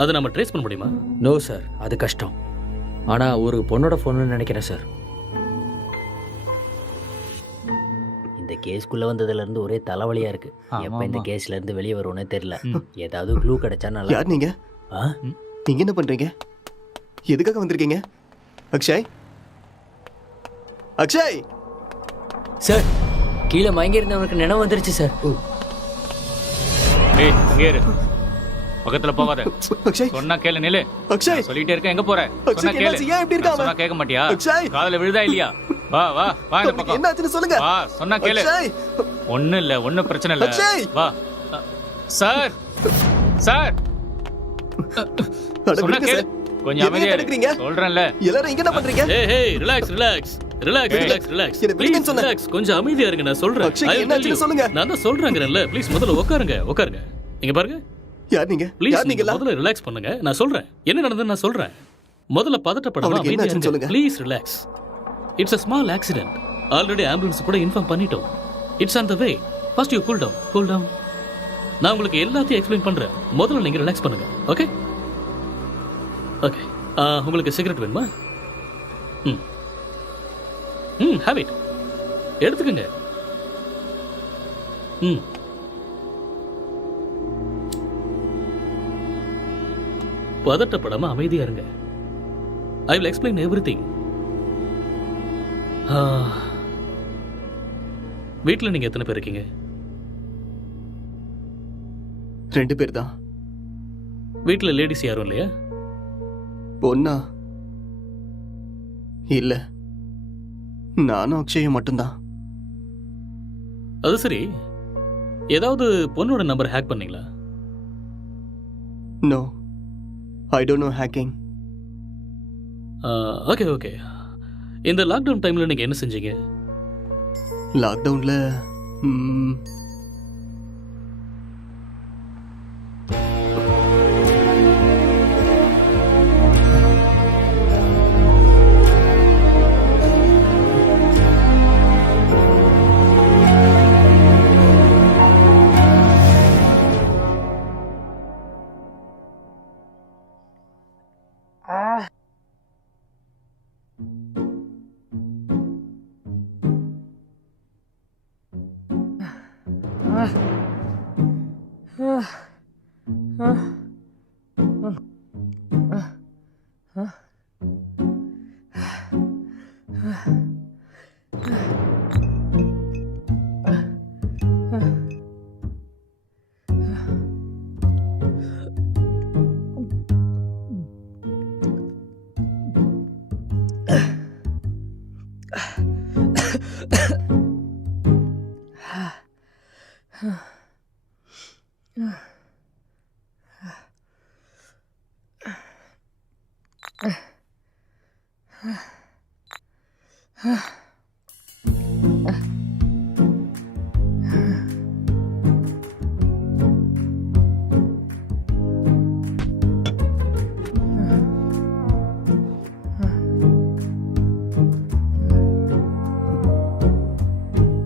அதை நம்ம ட்ரேஸ் பண்ண முடியுமா? நோ சார், அது கஷ்டம். ஆனால் ஒரு பொண்ணோட ஃபோன்னு நினைக்கிறேன் சார். இந்த கேஸ்க்குள்ள வந்ததுலேருந்து ஒரே தலைவலியாக இருக்கு. எப்போ இந்த கேஸ்லேருந்து வெளியே வருவோன்னே தெரியல. ஏதாவது க்ளூ கிடைச்சா நல்லா. யார் நீங்க? நீங்க என்ன பண்றீங்க? எதுக்காக வந்திருக்கீங்க? அக்ஷய், அக்ஷய் சார், கீழே மயங்கி இருந்தவனுக்கு நினைவு வந்துருச்சு சார். ஏய் இங்கே இரு, பக்கத்துல போகாத. அக்ஷய், சொன்னா கேளு. நில்லு. அக்ஷய், சொல்லிட்டே இருக்க, எங்க போற? சொன்னா அக்ஷய் கேளு. என்னாச்சு? ஏன் இப்படி இருக்காம? சொன்னா கேட்க மாட்டியா? அக்ஷய், காதுல விழுதா இல்லையா? வா வா வா இந்த பக்கம். என்னாச்சுன்னு சொல்லுங்க. வா, சொன்னா கேளு. அக்ஷய், ஒண்ணும் இல்ல, ஒண்ணும் பிரச்சனை இல்ல. அக்ஷய். வா. சார் சார், அட சொன்னா விடுங்க கேளு. சார். கொஞ்சம் அமைதியா எடுக்கிறீங்க? இரு. சொல்றேன்ல. எல்லாரும் இங்க என்ன பண்றீங்க? ஏய் ஏய், relax relax relax relax relax. என்ன விடுங்கன்னு சொன்னேன். ரிலாக்ஸ், கொஞ்சம் அமைதியா இருங்க, நான் சொல்றேன். அக்ஷய், என்னாச்சுன்னு சொல்லுங்க. நான் தான் சொல்றேங்கறேன்ல. ப்ளீஸ் முதல்ல உட்காருங்க உட்காருங்க. இங்க பாருங்க. யார் நீங்க? ப்ளீஸ் யார் நீங்க நீங்க? முதல்ல ரிலாக்ஸ் பண்ணுங்க, நான் சொல்றேன். என்ன நடந்ததுன்னு நான் சொல்றேன். முதல்ல பதட்டப்படாம அவனுக்கு அமைதியா என்னாச்சுன்னு இருங்க. சொல்லுங்க. Please relax. It's a small accident. Already ambulance கூட இன்ஃபார்ம் பண்ணிட்டோம். It's on the way. First you cool down. நான் உங்களுக்கு எல்லாத்தையும் எக்ஸ்பிளைன் பண்றேன். முதல்ல நீங்க ரிலாக்ஸ் பண்ணுங்க. Okay okay. உங்களுக்கு சிகரெட் வேணுமா? Have it. எடுத்துக்கங்க. பதட்டப்படாம அமைதியா இருங்க. I will explain everything. வீட்டில் நீங்க எத்தனை பேர் இருக்கீங்க? 2 பேர் தான். வீட்டில் லேடிஸ் யாரும் இல்லையா? பொண்ணா? இல்ல, நானும் அக்ஷயும் மட்டும்தான். அது சரி, ஏதாவது பொண்ணோட நம்பர் ஹேக் பண்ணீங்களா? No, I don't know hacking. Okay okay. இந்த லாக்டவுன் டைம்ல நீங்க என்ன செஞ்சீங்க? லாக்டவுன்ல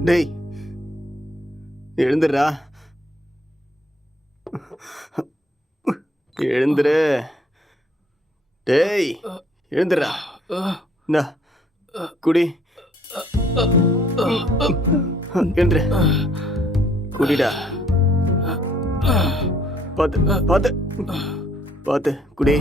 டேய் எழுந்துடுறா, எழுந்துரு. டேய் எழுந்துடுறா. இந்தா குடி. எழுந்துரு, குடிடா. பார்த்து பார்த்து பார்த்து குடி.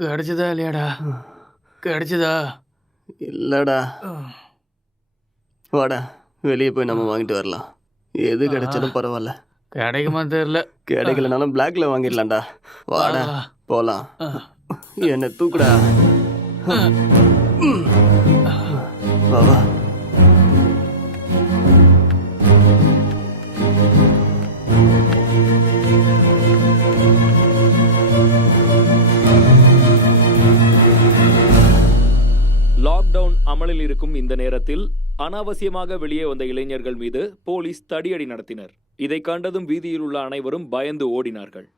கிடைச்சதா இல்லையாடா? கிடைச்சதா? இல்லடா. வாடா, வெளியே போய் நம்ம வாங்கிட்டு வரலாம். எது கிடைச்சாலும் பரவாயில்ல. கிடைக்குமா தெரியல. கிடைக்கலனாலும் பிளாக்ல வாங்கிடலாம்டா. வாடா போலாம். என்ன தூக்குடா. வா வா. லாக்டவுன் அமலில் இருக்கும் இந்த நேரத்தில் அனாவசியமாக வெளியே வந்த இளைஞர்கள் மீது போலீஸ் தடியடி நடத்தினர். இதை கண்டதும் வீதியில் உள்ள அனைவரும் பயந்து ஓடினார்கள்.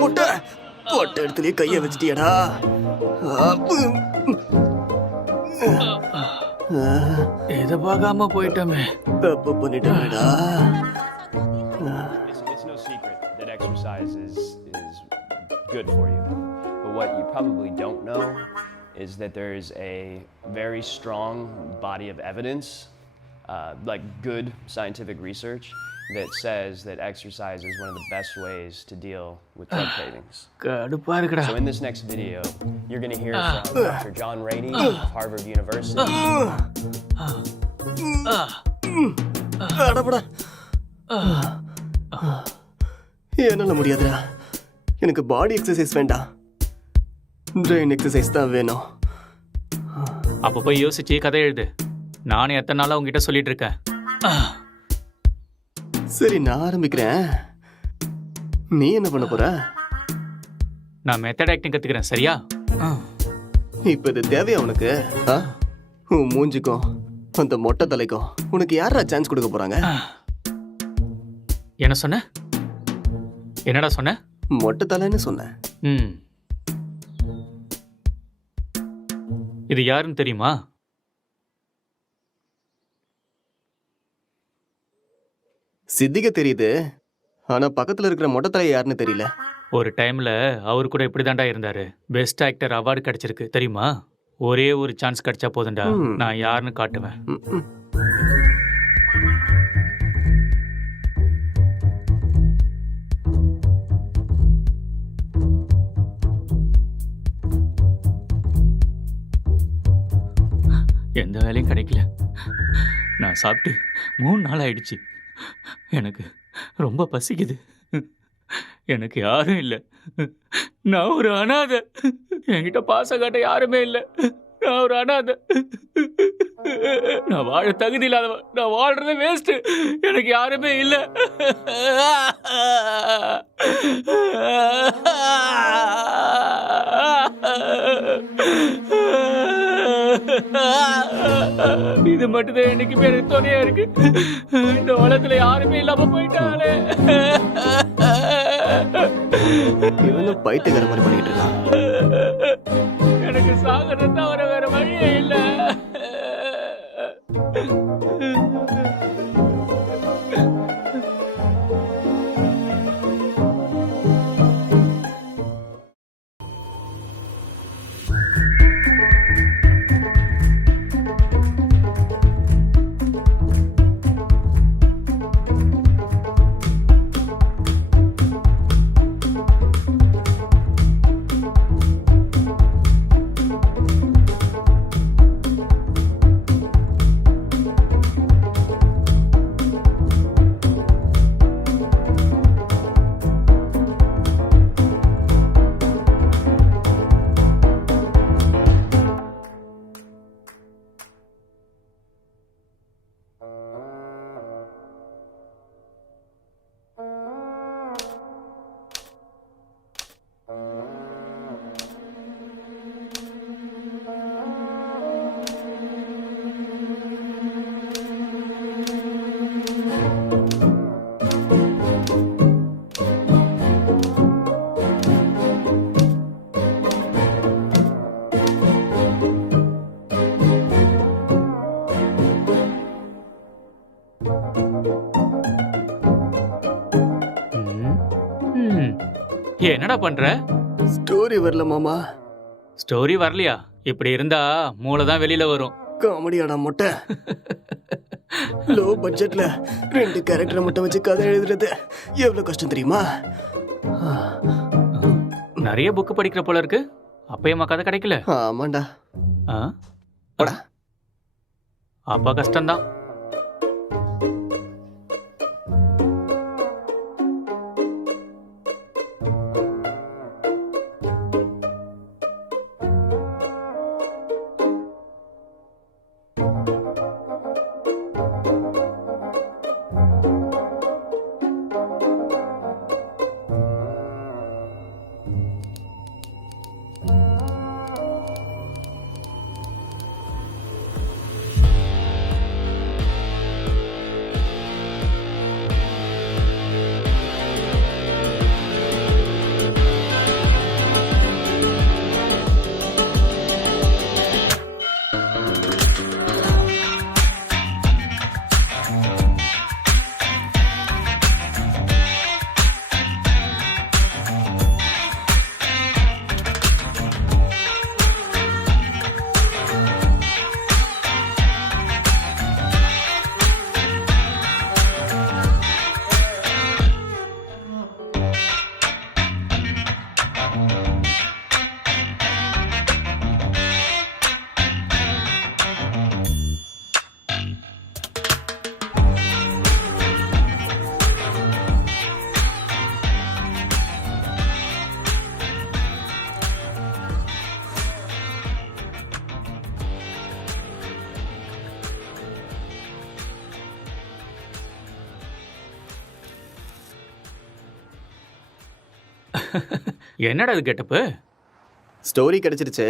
முட்டை போட்ட இடத்துலயே கைய வச்சிட்டியடா. இதை பார்க்காம போயிட்டோமே. தப்பு பண்ணிட்டேடா. It's no secret that exercise is good for you. But what you probably don't know is that there is a very strong body of evidence, like good scientific research, that says that exercise is one of the best ways to deal with drug cravings. கடுப்பா இருக்குடா. So in this next video, you're going to hear from Dr. John Ratey of Harvard University. என்னால முடியாதுடா. எனக்கு பாடி exercise வேண்டாம், brain exercise தான் வேணும். அப்போ போய் யோசிச்சு கதை எழுது. நானே எத்தனை நாளாக உங்ககிட்ட சொல்லிட்டு இருக்கேன். சரி, நான் ஆரம்பிக்கிறேன். நீ என்ன பண்ண போற? நான் மெத்தட் ஆக்டிங் கற்றுக்கிறேன். சரியா? இப்ப இது தேவையா உனக்கு? உன் மூஞ்சிக்கும் அந்த மொட்டை தலைக்கும் உனக்கு யாரா சான்ஸ் கொடுக்க போறாங்க? என்ன சொன்ன? என்னடா சொன்ன? மொட்டை தலைன்னு சொன்னேன். இது யாருன்னு தெரியுமா? சித்திக தெரியுது, ஆனா பக்கத்துல இருக்கிற மொட்டை தலை யாருன்னு தெரியல. ஒரு டைம்ல அவர் கூட இப்படி தாண்டா இருந்தாரு. பெஸ்ட் ஆக்டர் அவார்டு கிடைச்சிருக்கு தெரியுமா? ஒரே ஒரு சான்ஸ் கிடைச்சா போதும்டா, நான் யாருன்னு காட்டுவேன். எந்த வேலையும் கிடைக்கல. நான் சாப்பிட்டு 3 நாள் ஆயிடுச்சு. எனக்கு ரொம்ப பசிக்குது. எனக்கு யாரும் இல்லை. நான் ஒரு அனாதை. என்கிட்ட பாசம் காட்ட யாருமே இல்லை. நான் ஒரு அனாதை. நான் வாழ தகுதி இல்லாதவன். நான் வாழ்றது வேஸ்ட். எனக்கு யாருமே இல்லை. இது மட்டும் தான் என்னைக்குமே எனக்கு துணையா இருக்கு. இந்த உலகத்துல யாருமே இல்லாம போயிட்டாலே. இவனும் பைத்தியக்கார மாதிரி பண்ணிட்டு இருக்கான். எனக்கு சாகிறது தவிர வேற வழியே இல்லை. என்னடா பண்ற? ஸ்டோரி வரல மாமா. ஸ்டோரி வரலையா? இப்படி இருந்தா மூளை தான் வெளியில வரும். காமெடியாடா மொட்டை. லோ பட்ஜெட்ல 2 கேரக்டரை மட்டும் வச்சு கதை எழுதுறது எவ்வளவு கஷ்டம் தெரியுமா? நிறைய புக் படிக்கிற போல இருக்கு. அப்பயமா கதை கிடைக்கல? ஆமாண்டா. அப்பா கஷ்டம்தான். என்னடா இது கெட்டப்பு? ஸ்டோரி கிடைச்சிருச்சு.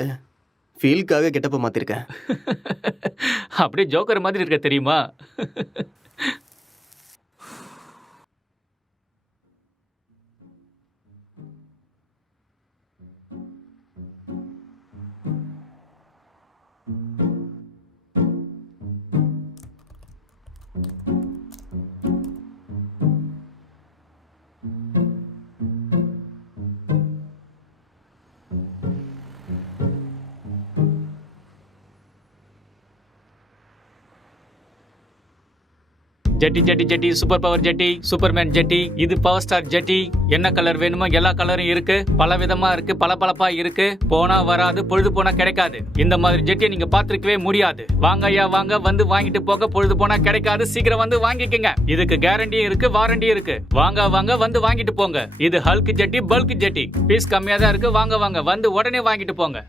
ஃபீல்காக கெட்டப்ப மாத்திருக்கேன். அப்படியே ஜோக்கர் மாதிரி இருக்க தெரியுமா? ஜெட்டி ஜெட்டி ஜெட்டி, சூப்பர் பவர் ஜெட்டி, சூப்பர்மேன் ஜெட்டி, இது பவர் ஸ்டார் ஜெட்டி. என்ன கலர் வேணுமோ எல்லா கலரும் இருக்கு. பல விதமா இருக்கு, பளபளப்பா இருக்கு. போனா வராது, பொழுது போனா கிடைக்காது. இந்த மாதிரி ஜெட்டியை நீங்க பாத்துருக்கவே முடியாது. வாங்க ஐயா வாங்க, வந்து வாங்கிட்டு போக. பொழுது போனா கிடைக்காது, சீக்கிரம் வந்து வாங்கிக்கங்க. இதுக்கு கேரண்டியும் இருக்கு, வாரண்டியும் இருக்கு. வாங்க வாங்க, வந்து வாங்கிட்டு போங்க. இது ஹல்க் ஜெட்டி, பல்க் ஜெட்டி. பீஸ் கம்மியா தான் இருக்கு. வாங்க வாங்க, வந்து உடனே வாங்கிட்டு போங்க.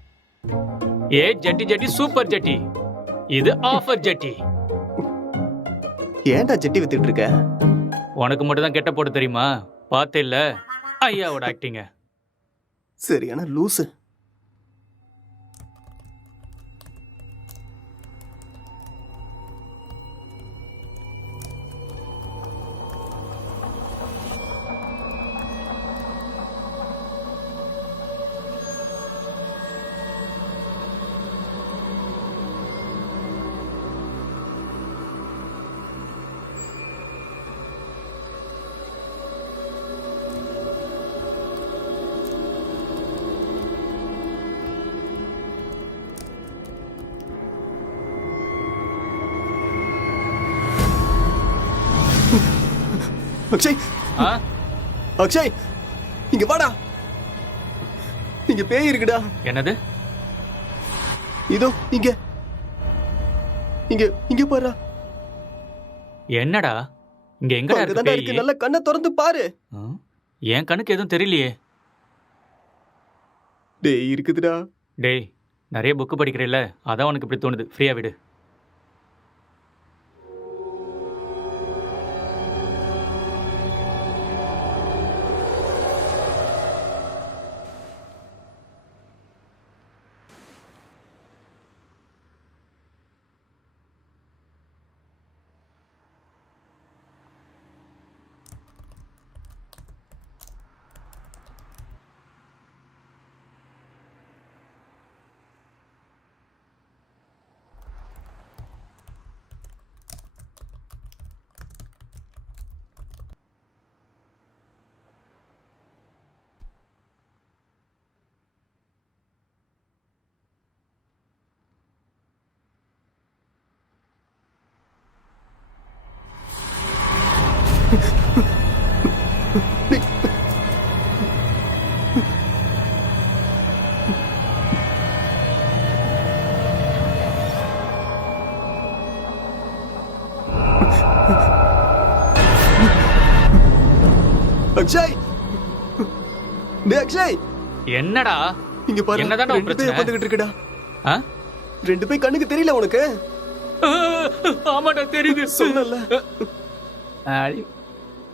ஏ ஜெட்டி ஜெட்டி, சூப்பர் ஜெட்டி. இது ஆஃபர் ஜெட்டி. ஏன்டா ஜெட்டி வித்துட்டு இருக்க? உனக்கு மட்டும் தான் கெட்ட போட தெரியுமா? பார்த்தே இல்ல ஐயாவோட ஆக்டிங்க. சரியான லூசு. அக்ஷய் ஆ அக்ஷய் இங்க வாடா. இங்க பேய் இருக்குடா. என்னது? இதோ இங்க இங்க இங்க பாரு. என்னடா இங்க எங்கடா இருக்கு அங்கதான்டா பேய்? இருக்கு. நல்ல கண்ணை திறந்து பாரு. ஆ? என் கண்ணுக்கு எதுவும் தெரியலையே. டேய் இருக்குதுடா. டேய் நிறைய புக்கு படிக்கிறேல்ல, அதான் உனக்கு இப்படி தோணுது. ஃப்ரீயா விடு. அக்ஷய் டேய் அக்ஷய் என்னடா இங்க பாரு. என்னதான்டா உன் ரெண்டு பேய் பிரச்சனை? உட்கார்ந்துகிட்டு இருக்குடா. ஆ? ரெண்டு பேய் கண்ணுக்கு தெரியல உனக்கு? ஆமாடா தெரியுது. சொன்னல.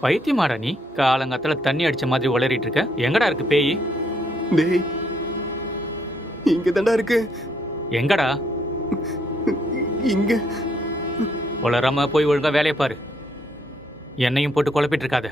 பைத்தியமாடா நீ? காலங்காத்துல தண்ணி அடிச்ச மாதிரி உளறிட்டு இருக்க. எங்கடா இருக்கு பேய்? டேய் இங்க தான்டா இருக்கு. எங்கடா? இங்க. உளராம போய் ஒழுங்கா வேலையை பாரு. என்னையும் போட்டு குழப்பிட்டு இருக்காத.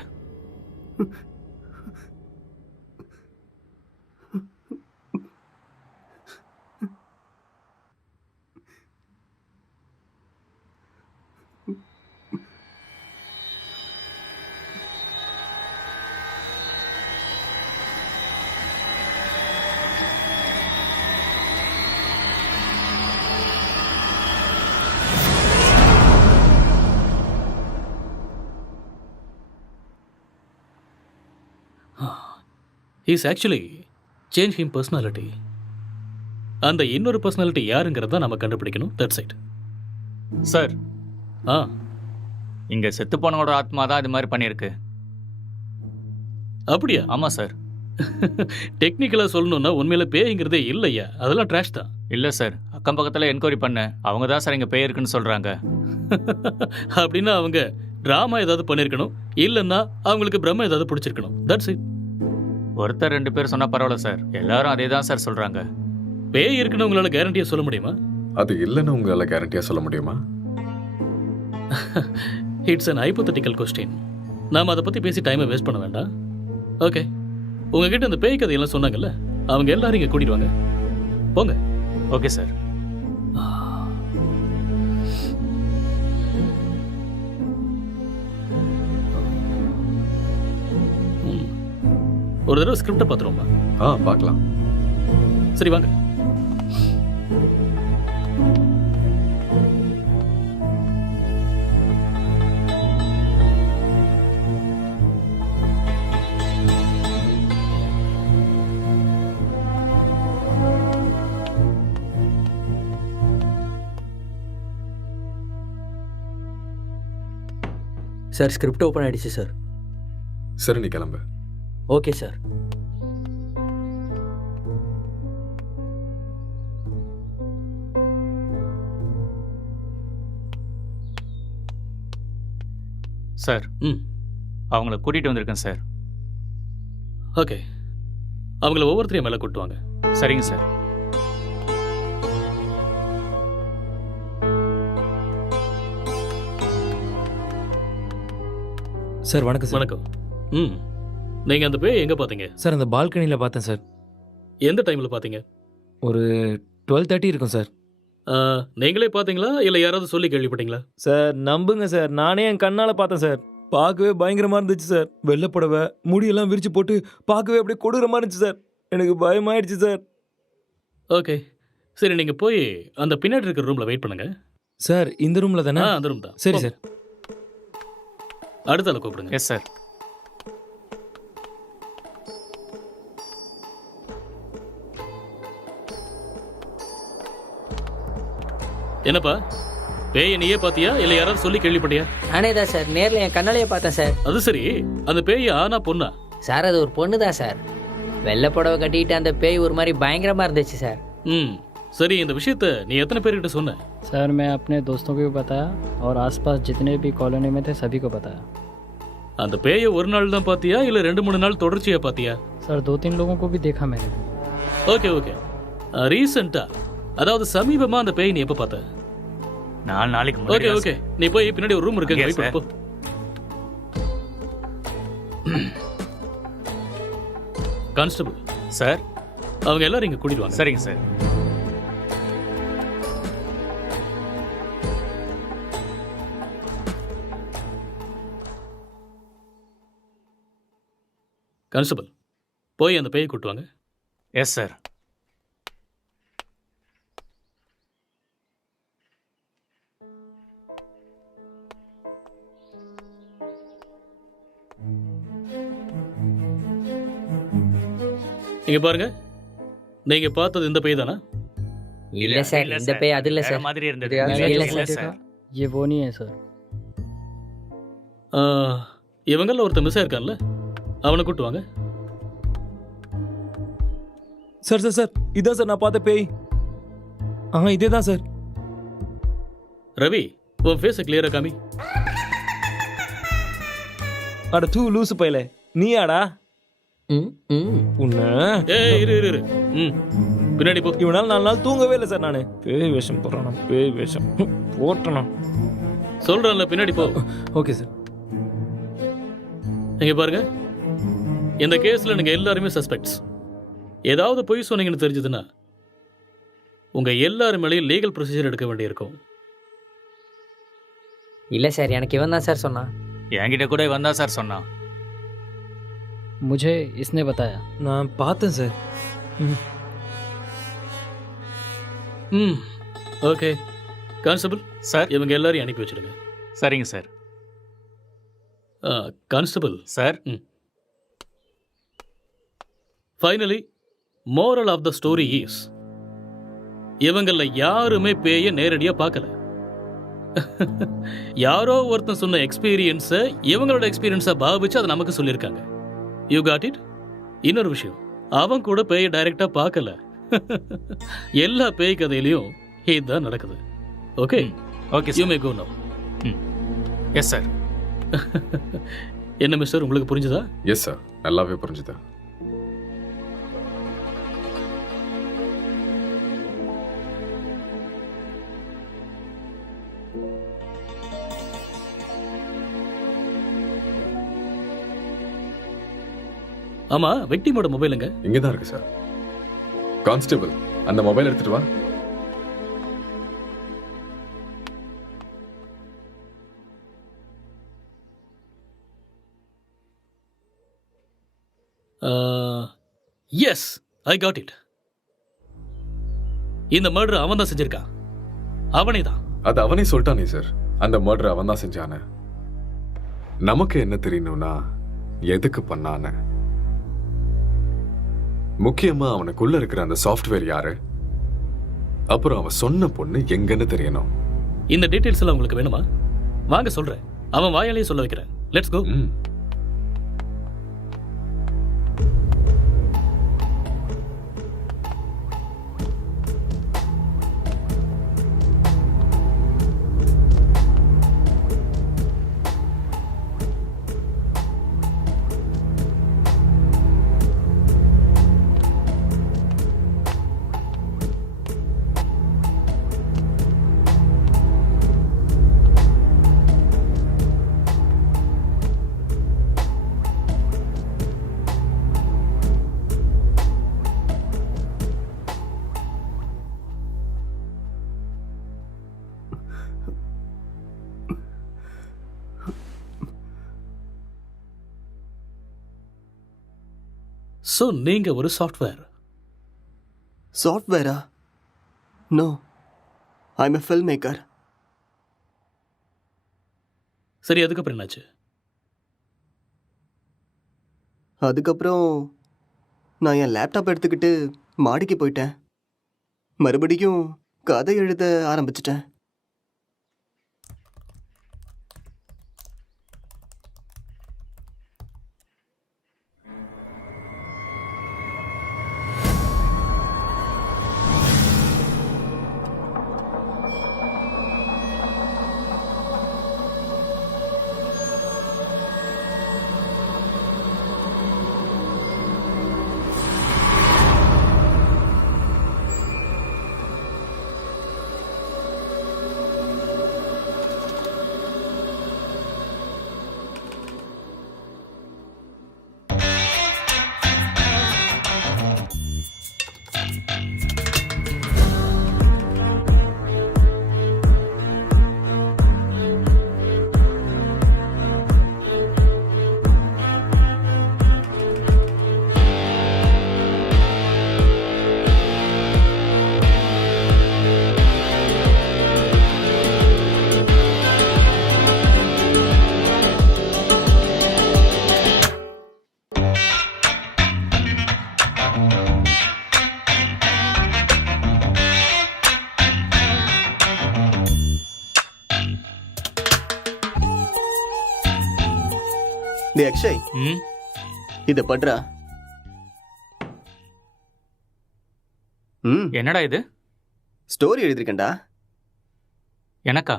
Is actually change him personality. அந்த இன்னொரு பர்சனாலிட்டி யாருங்கிறத நம்ம கண்டுபிடிக்கணும். That's it. சார் ஆ இங்க செத்து போனவங்களோட ஆத்மா தான் இது மாதிரி பண்ணியிருக்கு. அப்படியா? ஆமா சார். டெக்னிக்கலாக சொல்லணும்னா உண்மையில பேய்ங்கிறதே இல்லையா, அதெல்லாம் ட்ராஷ் தான். இல்ல சார், அக்கம் பக்கத்துல என்கொயரி பண்ண அவங்க தான் சார் இங்க பேய் இருக்குன்னு சொல்றாங்க. அப்படின்னா அவங்க ட்ராமா ஏதாவது பண்ணியிருக்கணும், இல்லைன்னா அவங்களுக்கு பிரம்ம ஏதாவது பிடிச்சிருக்கணும். That's it. ஒருத்தர் ரெண்டு பேர் சொன்னா பரவாயில்ல சார், எல்லாரும் அதே தான் சார் சொல்றாங்க. பேய் இருக்குன்னு உங்களால கேரண்டியா சொல்ல முடியுமா? அது இல்லைன்னு உங்களால கேரண்டியா சொல்ல முடியுமா? It's an hypothetical question. நாம அதை பத்தி பேசி டைமை வேஸ்ட் பண்ண வேண்டாம். ஓகே, உங்ககிட்ட இந்த பேய் கதையெல்லாம் சொன்னாங்கல்ல, அவங்க எல்லாரும் இங்க கூட்டிட்டு வாங்க. போங்க. Okay sir. ஒரு தடவை ஸ்கிரிப்டை பார்த்துருவோமா? பார்க்கலாம். சரி வாங்க. சார் ஸ்கிரிப்ட் ஓப்பன் ஆயிடுச்சு சார். சரி நீ கிளம்பு. Okay sir. சார் அவங்கள கூட்டிட்டு வந்திருக்கேன் சார். ஓகே, அவங்கள ஒவ்வொருத்தரையும் மேலே கூட்டுவாங்க. சரிங்க சார். சார் வணக்கம் சார். வணக்கம். நீங்கள் அந்த பேய் எங்கே பார்த்தீங்க? சார் அந்த பால்கனியில் பார்த்தேன் சார். எந்த டைமில் பார்த்தீங்க? ஒரு 12:30 இருக்கும் சார். நீங்களே பார்த்தீங்களா இல்லை யாராவது சொல்லி கேள்விப்பட்டீங்களா? சார் நம்புங்க சார், நானே என் கண்ணால் பார்த்தேன் சார். பார்க்கவே பயங்கரமாக இருந்துச்சு சார். வெள்ளைப்படவை முடியெல்லாம் விரிச்சு போட்டு பார்க்கவே அப்படியே கொடூரமாக இருந்துச்சு சார். எனக்கு பயமாயிடுச்சு சார். ஓகே சரி, நீங்கள் போய் அந்த பின்னாடி இருக்கிற ரூமில் வெயிட் பண்ணுங்க. சார் இந்த ரூமில் தானே? அந்த ரூம் தான். சரி சார். அடுத்த ஆளை கூப்பிடுங்க. Yes sir. என்னப்பா பேயை நீயே பாத்தியா இல்ல யாராவது சொல்லி கேள்விப்பட்டியா? நானே தான் சார், நேரில் என் கண்ணாலேயே பார்த்தேன் சார். அது சரி, அந்த பேய் ஆனா பொண்ணா? சார் அது ஒரு பொண்ணு தான் சார். வெள்ளை புடவை கட்டிட்டு அந்த பேய் ஒரு மாதிரி பயங்கரமாக இருந்துச்சு சார். சரி, இந்த விஷயத்த நீ எத்தனை பேர்கிட்ட சொன்ன? सर मैं अपने दोस्तों को भी बताया और आसपास जितने भी कॉलोनी में थे सभी को बताया. அந்த பேயை ஒரு நாள் தான் பாத்தியா இல்ல 2-3 நாள் தொடர்ச்சியா பாத்தியா? सर 2-3 लोगों को भी देखा मैंने. Okay okay. ரீசெண்டா, அதாவது சமீபமா அந்த பேய் நீ எப்ப பார்த்த? 4 நாளைக்கு ஓகே முன்னாடி ஓகே, நீ போய் பின்னாடி ஒரு ரூம் இருக்கு, Yes, வெயிட் பண்ணு, போ. Constable sir. அவங்க எல்லாரும் இங்க கூட்டிட்டு வாங்க. சரிங்க சார். கான்ஸ்டபிள் போய் அந்த பேயை கூட்டு வாங்க. Yes sir. இங்க பாருங்க, நீங்க பார்த்தது இந்த பேய் தானா? இல்லை சார், இந்த பேய் அது இல்லை வேற சார். மாதிரி இருந்தது. இல்ல இல்ல சார். சார். ये वो नहीं है सर. இவங்கள ஒருத்தன் மிஸ் ஆயிருக்கான்ல, அவனை கூட்டு வாங்க. சார் சார் சார், இதான் சார் நான் பார்த்த பேய். இதே தான் சார். ரவி, உன் ஃபேஸை கிளியரா காமி. அட தூ லூசு பையல, நீயாடா? உன்ன ஏய் இரு இரு இரு. பின்னாடி போ. இவனால 4 நாள் தூங்கவே இல்லை சார். நானு பேய் வேஷம் போடுறானா? பேய் வேஷம் போட்டனா? சொல்றேன்ல, பின்னாடி போ. Okay sir. இங்க பாருங்க, இந்த கேஸ்ல நீங்க எல்லாருமே சஸ்பெக்ட்ஸ். ஏதாவது பொய் சொன்னீங்கன்னு தெரிஞ்சதுன்னா உங்க எல்லாரும் மேலேயும் லீகல் ப்ரொசீஜர் எடுக்க வேண்டியிருக்கும். இல்லை சார், எனக்கு இவன் தான் சார் சொன்னான். என்கிட்ட கூட இவன் தான் சார் சொன்னான். मुझे इसने बताया. நான் பார்த்தேன் சார். Okay constable sir. இவங்க எல்லாரையும் அனுப்பி வச்சிடுங்க. சரிங்க sir. Constable sir. Finally moral of the story is, இவங்கள யாருமே பேய நேரடியா பார்க்கல. யாரோ ஒருத்தன் சொன்ன எக்ஸ்பீரியன்ஸை இவங்களோட எக்ஸ்பீரியன்ஸை பாவிச்சு அதை நமக்கு சொல்லியிருக்காங்க. You got it? இன்னொரு விஷயம், அவன் கூட பேய டைரக்டா பார்க்கல. எல்லா பேய் கதையிலையும் இதுதான் நடக்குது. Okay okay you may go now. Yes sir. என்ன மிஸ்டர், உங்களுக்கு புரிஞ்சுதா? எஸ் சார், நல்லாவே புரிஞ்சுது. ஆமா, விக்டிமோட மொபைலுங்க? இங்கே தான் இருக்கு சார். கான்ஸ்டபிள், அந்த மொபைல் எடுத்துட்டு வா. Yes, I got it. இந்த மர்டர் அவன் தான் செஞ்சிருக்கான். அவனே தான். அது அவனே சொல்லிட்டானே சார், அந்த மர்டர் அவன் தான் செஞ்சானே. நமக்கு என்ன தெரியணும்னா எதுக்கு பண்ணானே. முக்கியமா அவனுக்குள்ள இருக்கிற அந்த சாஃப்ட்வேர் யாரு, அப்புறம் அவன் சொன்ன பொண்ணு எங்கன்னு தெரியணும். இந்த டீடைல்ஸ் எல்லாம் உங்களுக்கு வேணுமா? வாங்க சொல்றேன். அவன் வாயாலேயே சொல்ல வைக்கிறேன். Let's go. ஸோ நீங்க ஒரு சாஃப்ட்வேர். சாஃப்ட்வேரா? No, I am a film maker. சரி, அதுக்கப்புறம் என்னாச்சு? அதுக்கப்புறம் நான் என் லேப்டாப் எடுத்துக்கிட்டு மாடிக்கு போயிட்டேன். மறுபடியும் கதை எழுத ஆரம்பிச்சிட்டேன். டே அக்ஷய், ம் இத பண்றா. என்னடா இது? ஸ்டோரி எழுதிருக்கேன்டா. எனக்கா?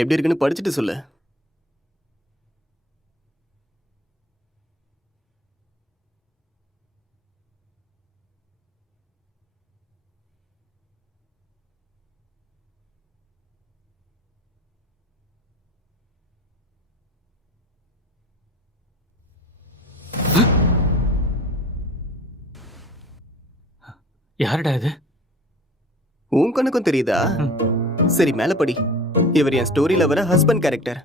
எப்படி இருக்குன்னு படிச்சுட்டு சொல்லு. யாருடா இது? உன் கண்ணுக்கும் தெரியுதா? சரி, மேல படி. இவர் என் ஸ்டோரியில வர ஹஸ்பண்ட் கேரக்டர்.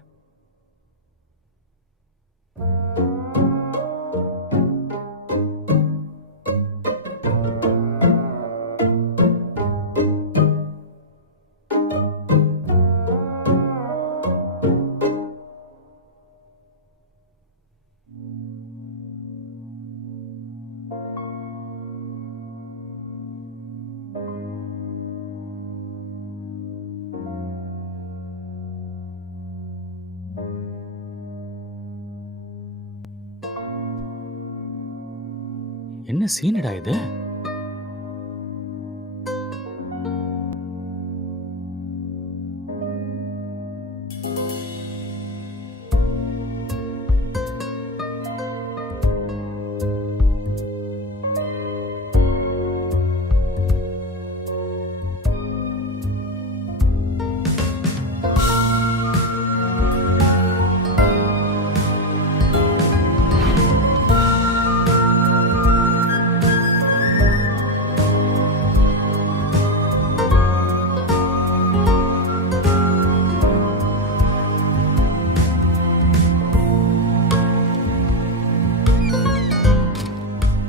என்ன சீனடா இது?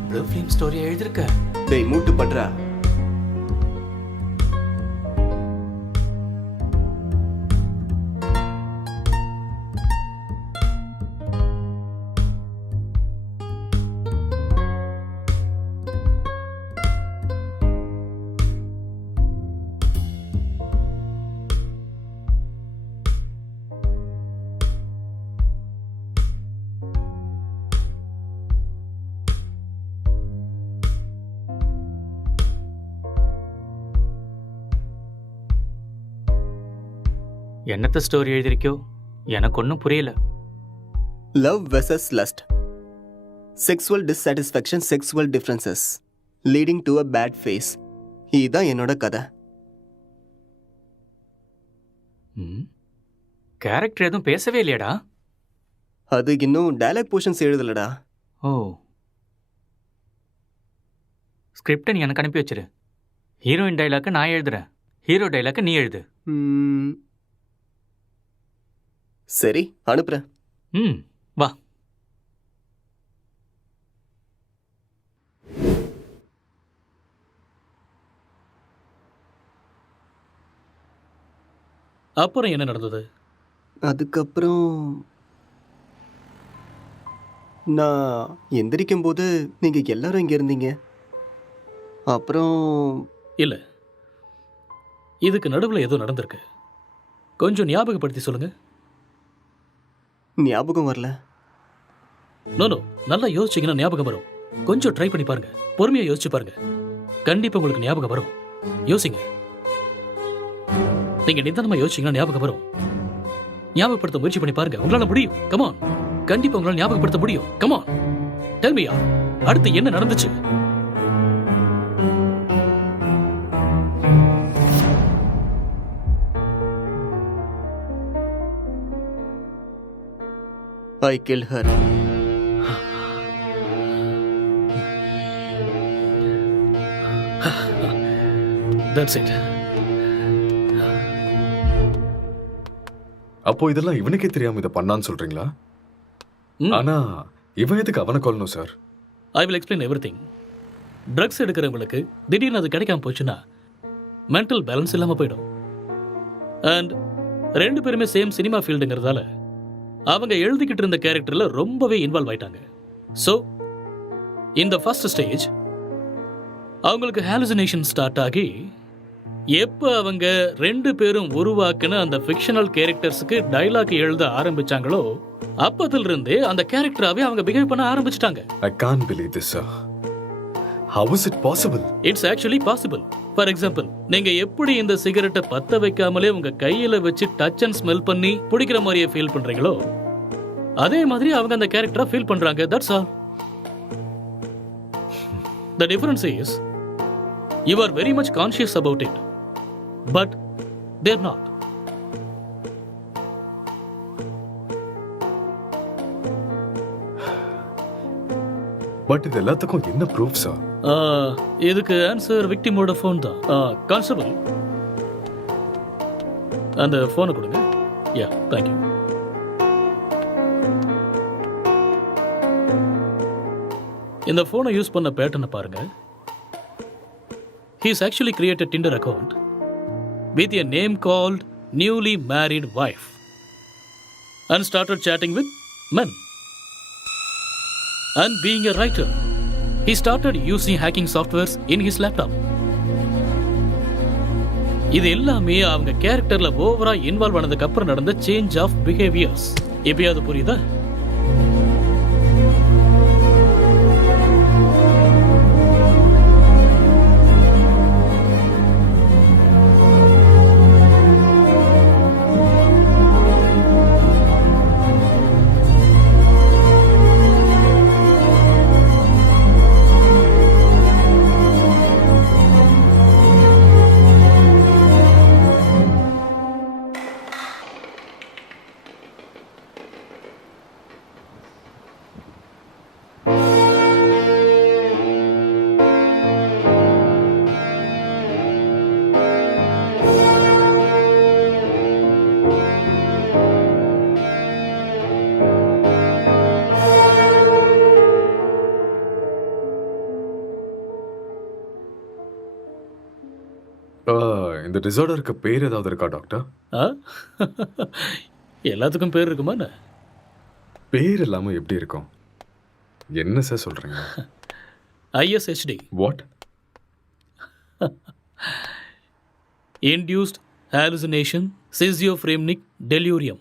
ப்ளூ ஃபிலிம் ஸ்டோரி எழுதிருக்க? டேய் மூட்டு பண்றா. என்னத்த ஸ்டோரி எழுதிருக்கோ எனக்கு ஒன்றும் புரியல. Love versus lust, sexual dissatisfaction, sexual differences leading to a bad phase. இதுதான் என்னோட கதை. கேரக்டர் எதுவும் பேசவே இல்லையாடா? அது இன்னும் டயலாக் போர்ஷன்ஸ் எழுதலடா. ஓ, ஸ்கிரிப்டை நீ எனக்கு அனுப்பி வச்சிரு. ஹீரோயின் டைலாக்கை நான் எழுதுறேன், ஹீரோ டைலாக்கை நீ எழுது. சரி, அனுப்புறேன். வா. அப்புறம் என்ன நடந்தது? அதுக்கப்புறம் நான் எந்திரிக்கும் போது நீங்க எல்லாரும் இங்க இருந்தீங்க. அப்புறம் இல்ல, இதுக்கு நடுவில் ஏதோ நடந்திருக்கு. கொஞ்சம் ஞாபகப்படுத்தி சொல்லுங்க. ஞாபகம் வரல. நோ, நல்லா யோசிச்சீங்கன்னா ஞாபகம் வரும். கொஞ்சம் ட்ரை பண்ணி பாருங்க, பொறுமையா யோசிச்சு பாருங்க, கண்டிப்பா உங்களுக்கு ஞாபகம் வரும். யோசிங்க, நீங்க நிதானமா யோசிச்சீங்கன்னா ஞாபகம் வரும். ஞாபகப்படுத்த முயற்சி பண்ணி பாருங்க, உங்களால முடியும். கமான், கண்டிப்பா உங்களால ஞாபகப்படுத்த முடியும். கமான், டெல் மீ, அடுத்து என்ன நடந்துச்சு? I killed her. That's it. அப்போ இதெல்லாம் இவனுக்கே தெரியாம இதை பண்ணான்னு சொல்றீங்களா? ஆனா இவன் எதுக்கு அவனை கொல்லணும் sir? I will explain everything. Drugs எடுக்கிறவங்களுக்கு திடீர்னு அது கிடைக்காம போச்சுன்னா மென்டல் பேலன்ஸ் இல்லாம போயிடும். அண்ட் ரெண்டு பேருமே சேம் சினிமா ஃபீல்டுங்கிறதால அவங்க எழுதிக்கிட்டு இருந்த கேரக்டர்ல ரொம்பவே இன்வால்வ் ஆயிட்டாங்க. ஸோ இந்த ஃபர்ஸ்ட் ஸ்டேஜ் அவங்களுக்கு ஹாலுசினேஷன் ஸ்டார்ட் ஆகி எப்போ அவங்க ரெண்டு பேரும் உருவாக்குன அந்த ஃபிக்ஷனல் கேரக்டர்ஸுக்கு டைலாக் எழுத ஆரம்பிச்சாங்களோ அப்பத்துல இருந்தே அந்த கேரக்டராவே அவங்க பிஹேவ் பண்ண ஆரம்பிச்சிட்டாங்க. I can't believe this, sir. How is it possible? It's actually possible. For example, நீங்க எப்படி இந்த சிகரெட்டை பத்த வைக்காமலே உங்க கையில வச்சு டச் அண்ட் ஸ்மெல் பண்ணி பிடிக்கிற மாதிரியே ஃபீல் பண்றீங்களோ, அதே மாதிரி அவங்க அந்த கேரக்டரா ஃபீல் பண்றாங்க. That's all. The difference is you are very much conscious about it, but they're not. But இது எல்லாத்துக்கும் என்ன ப்ரூஃப், சார்? இதுக்கு ஆன்சர் விக்டிமோட ஃபோன் தான். கான்ஸ்டபிள், அந்த ஃபோனை கொடுங்க. யா, தேங்க்யூ. இந்த ஃபோனை யூஸ் பண்ண பேட்டர்னை பாருங்க. He's actually created Tinder account with a name called newly married wife and started chatting with men. And being a writer, he started using hacking softwares in his laptop. இது எல்லாமே அவங்க கேரக்டர்ல ஓவரா இன்வால்வ் ஆனதுக்கு அப்புறம் நடந்த சேஞ்ச் ஆஃப் பிஹேவியர்ஸ். எப்பயாவது புரியுதா? இந்த டிசார்டருக்கு பேர் ஏதாவது இருக்கா டாக்டர்? எல்லாத்துக்கும் பேர் இருக்குமா? பேர் இல்லாம எப்படி இருக்கும்? என்ன சார் சொல்றீங்க? ISHD. What? Induced hallucination schizophrenic delirium.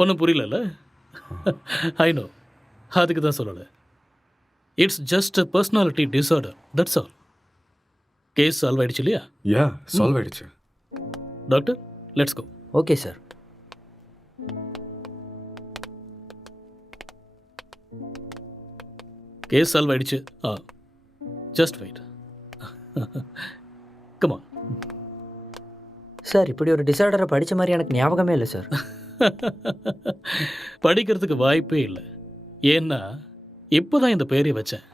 ஒன்றும் புரியல. ஐ நோ, அதுக்கு தான் சொல்லலை. It's just a personality disorder, that's all. Case solve ஆயிடுச்சு இல்லையா? யா, சால்வ் ஆயிடுச்சு. Doctor, let's go. Okay sir. Case solve ஆயிடுச்சு. Just wait. Come on. Sir, இப்படி ஒரு டிசார்டரை படித்த மாதிரி எனக்கு ஞாபகமே இல்லை சார். படிக்கிறதுக்கு வாய்ப்பே இல்லை. ஏன்னா இப்போதான் இந்த பேரை வச்சேன்.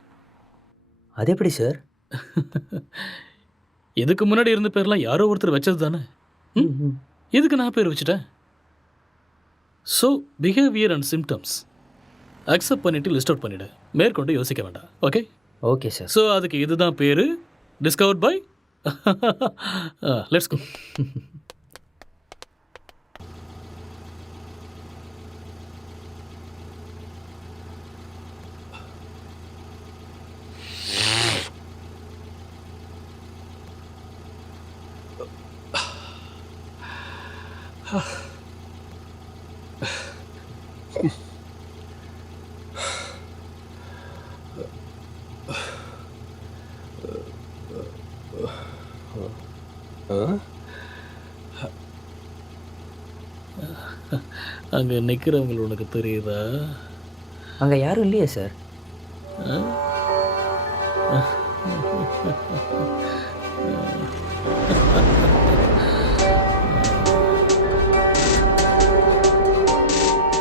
அது எப்படி சார்? இதுக்கு முன்னாடி இருந்த பேர்லாம் யாரோ ஒருத்தர் வச்சது தானே. இதுக்கு நான் பேர் வச்சுட்டேன். So behaviour and symptoms accept பண்ணிட்டு லிஸ்ட் அவுட் பண்ணிவிடு. மேற்கொண்டு யோசிக்க வேண்டாம். ஓகே? Okay sir. ஸோ அதுக்கு இதுதான் பேர். Discovered by. Let's go. அங்கே நிற்கிறவங்க உனக்கு தெரியுதா? அங்கே யாரும் இல்லையே சார். ஆ?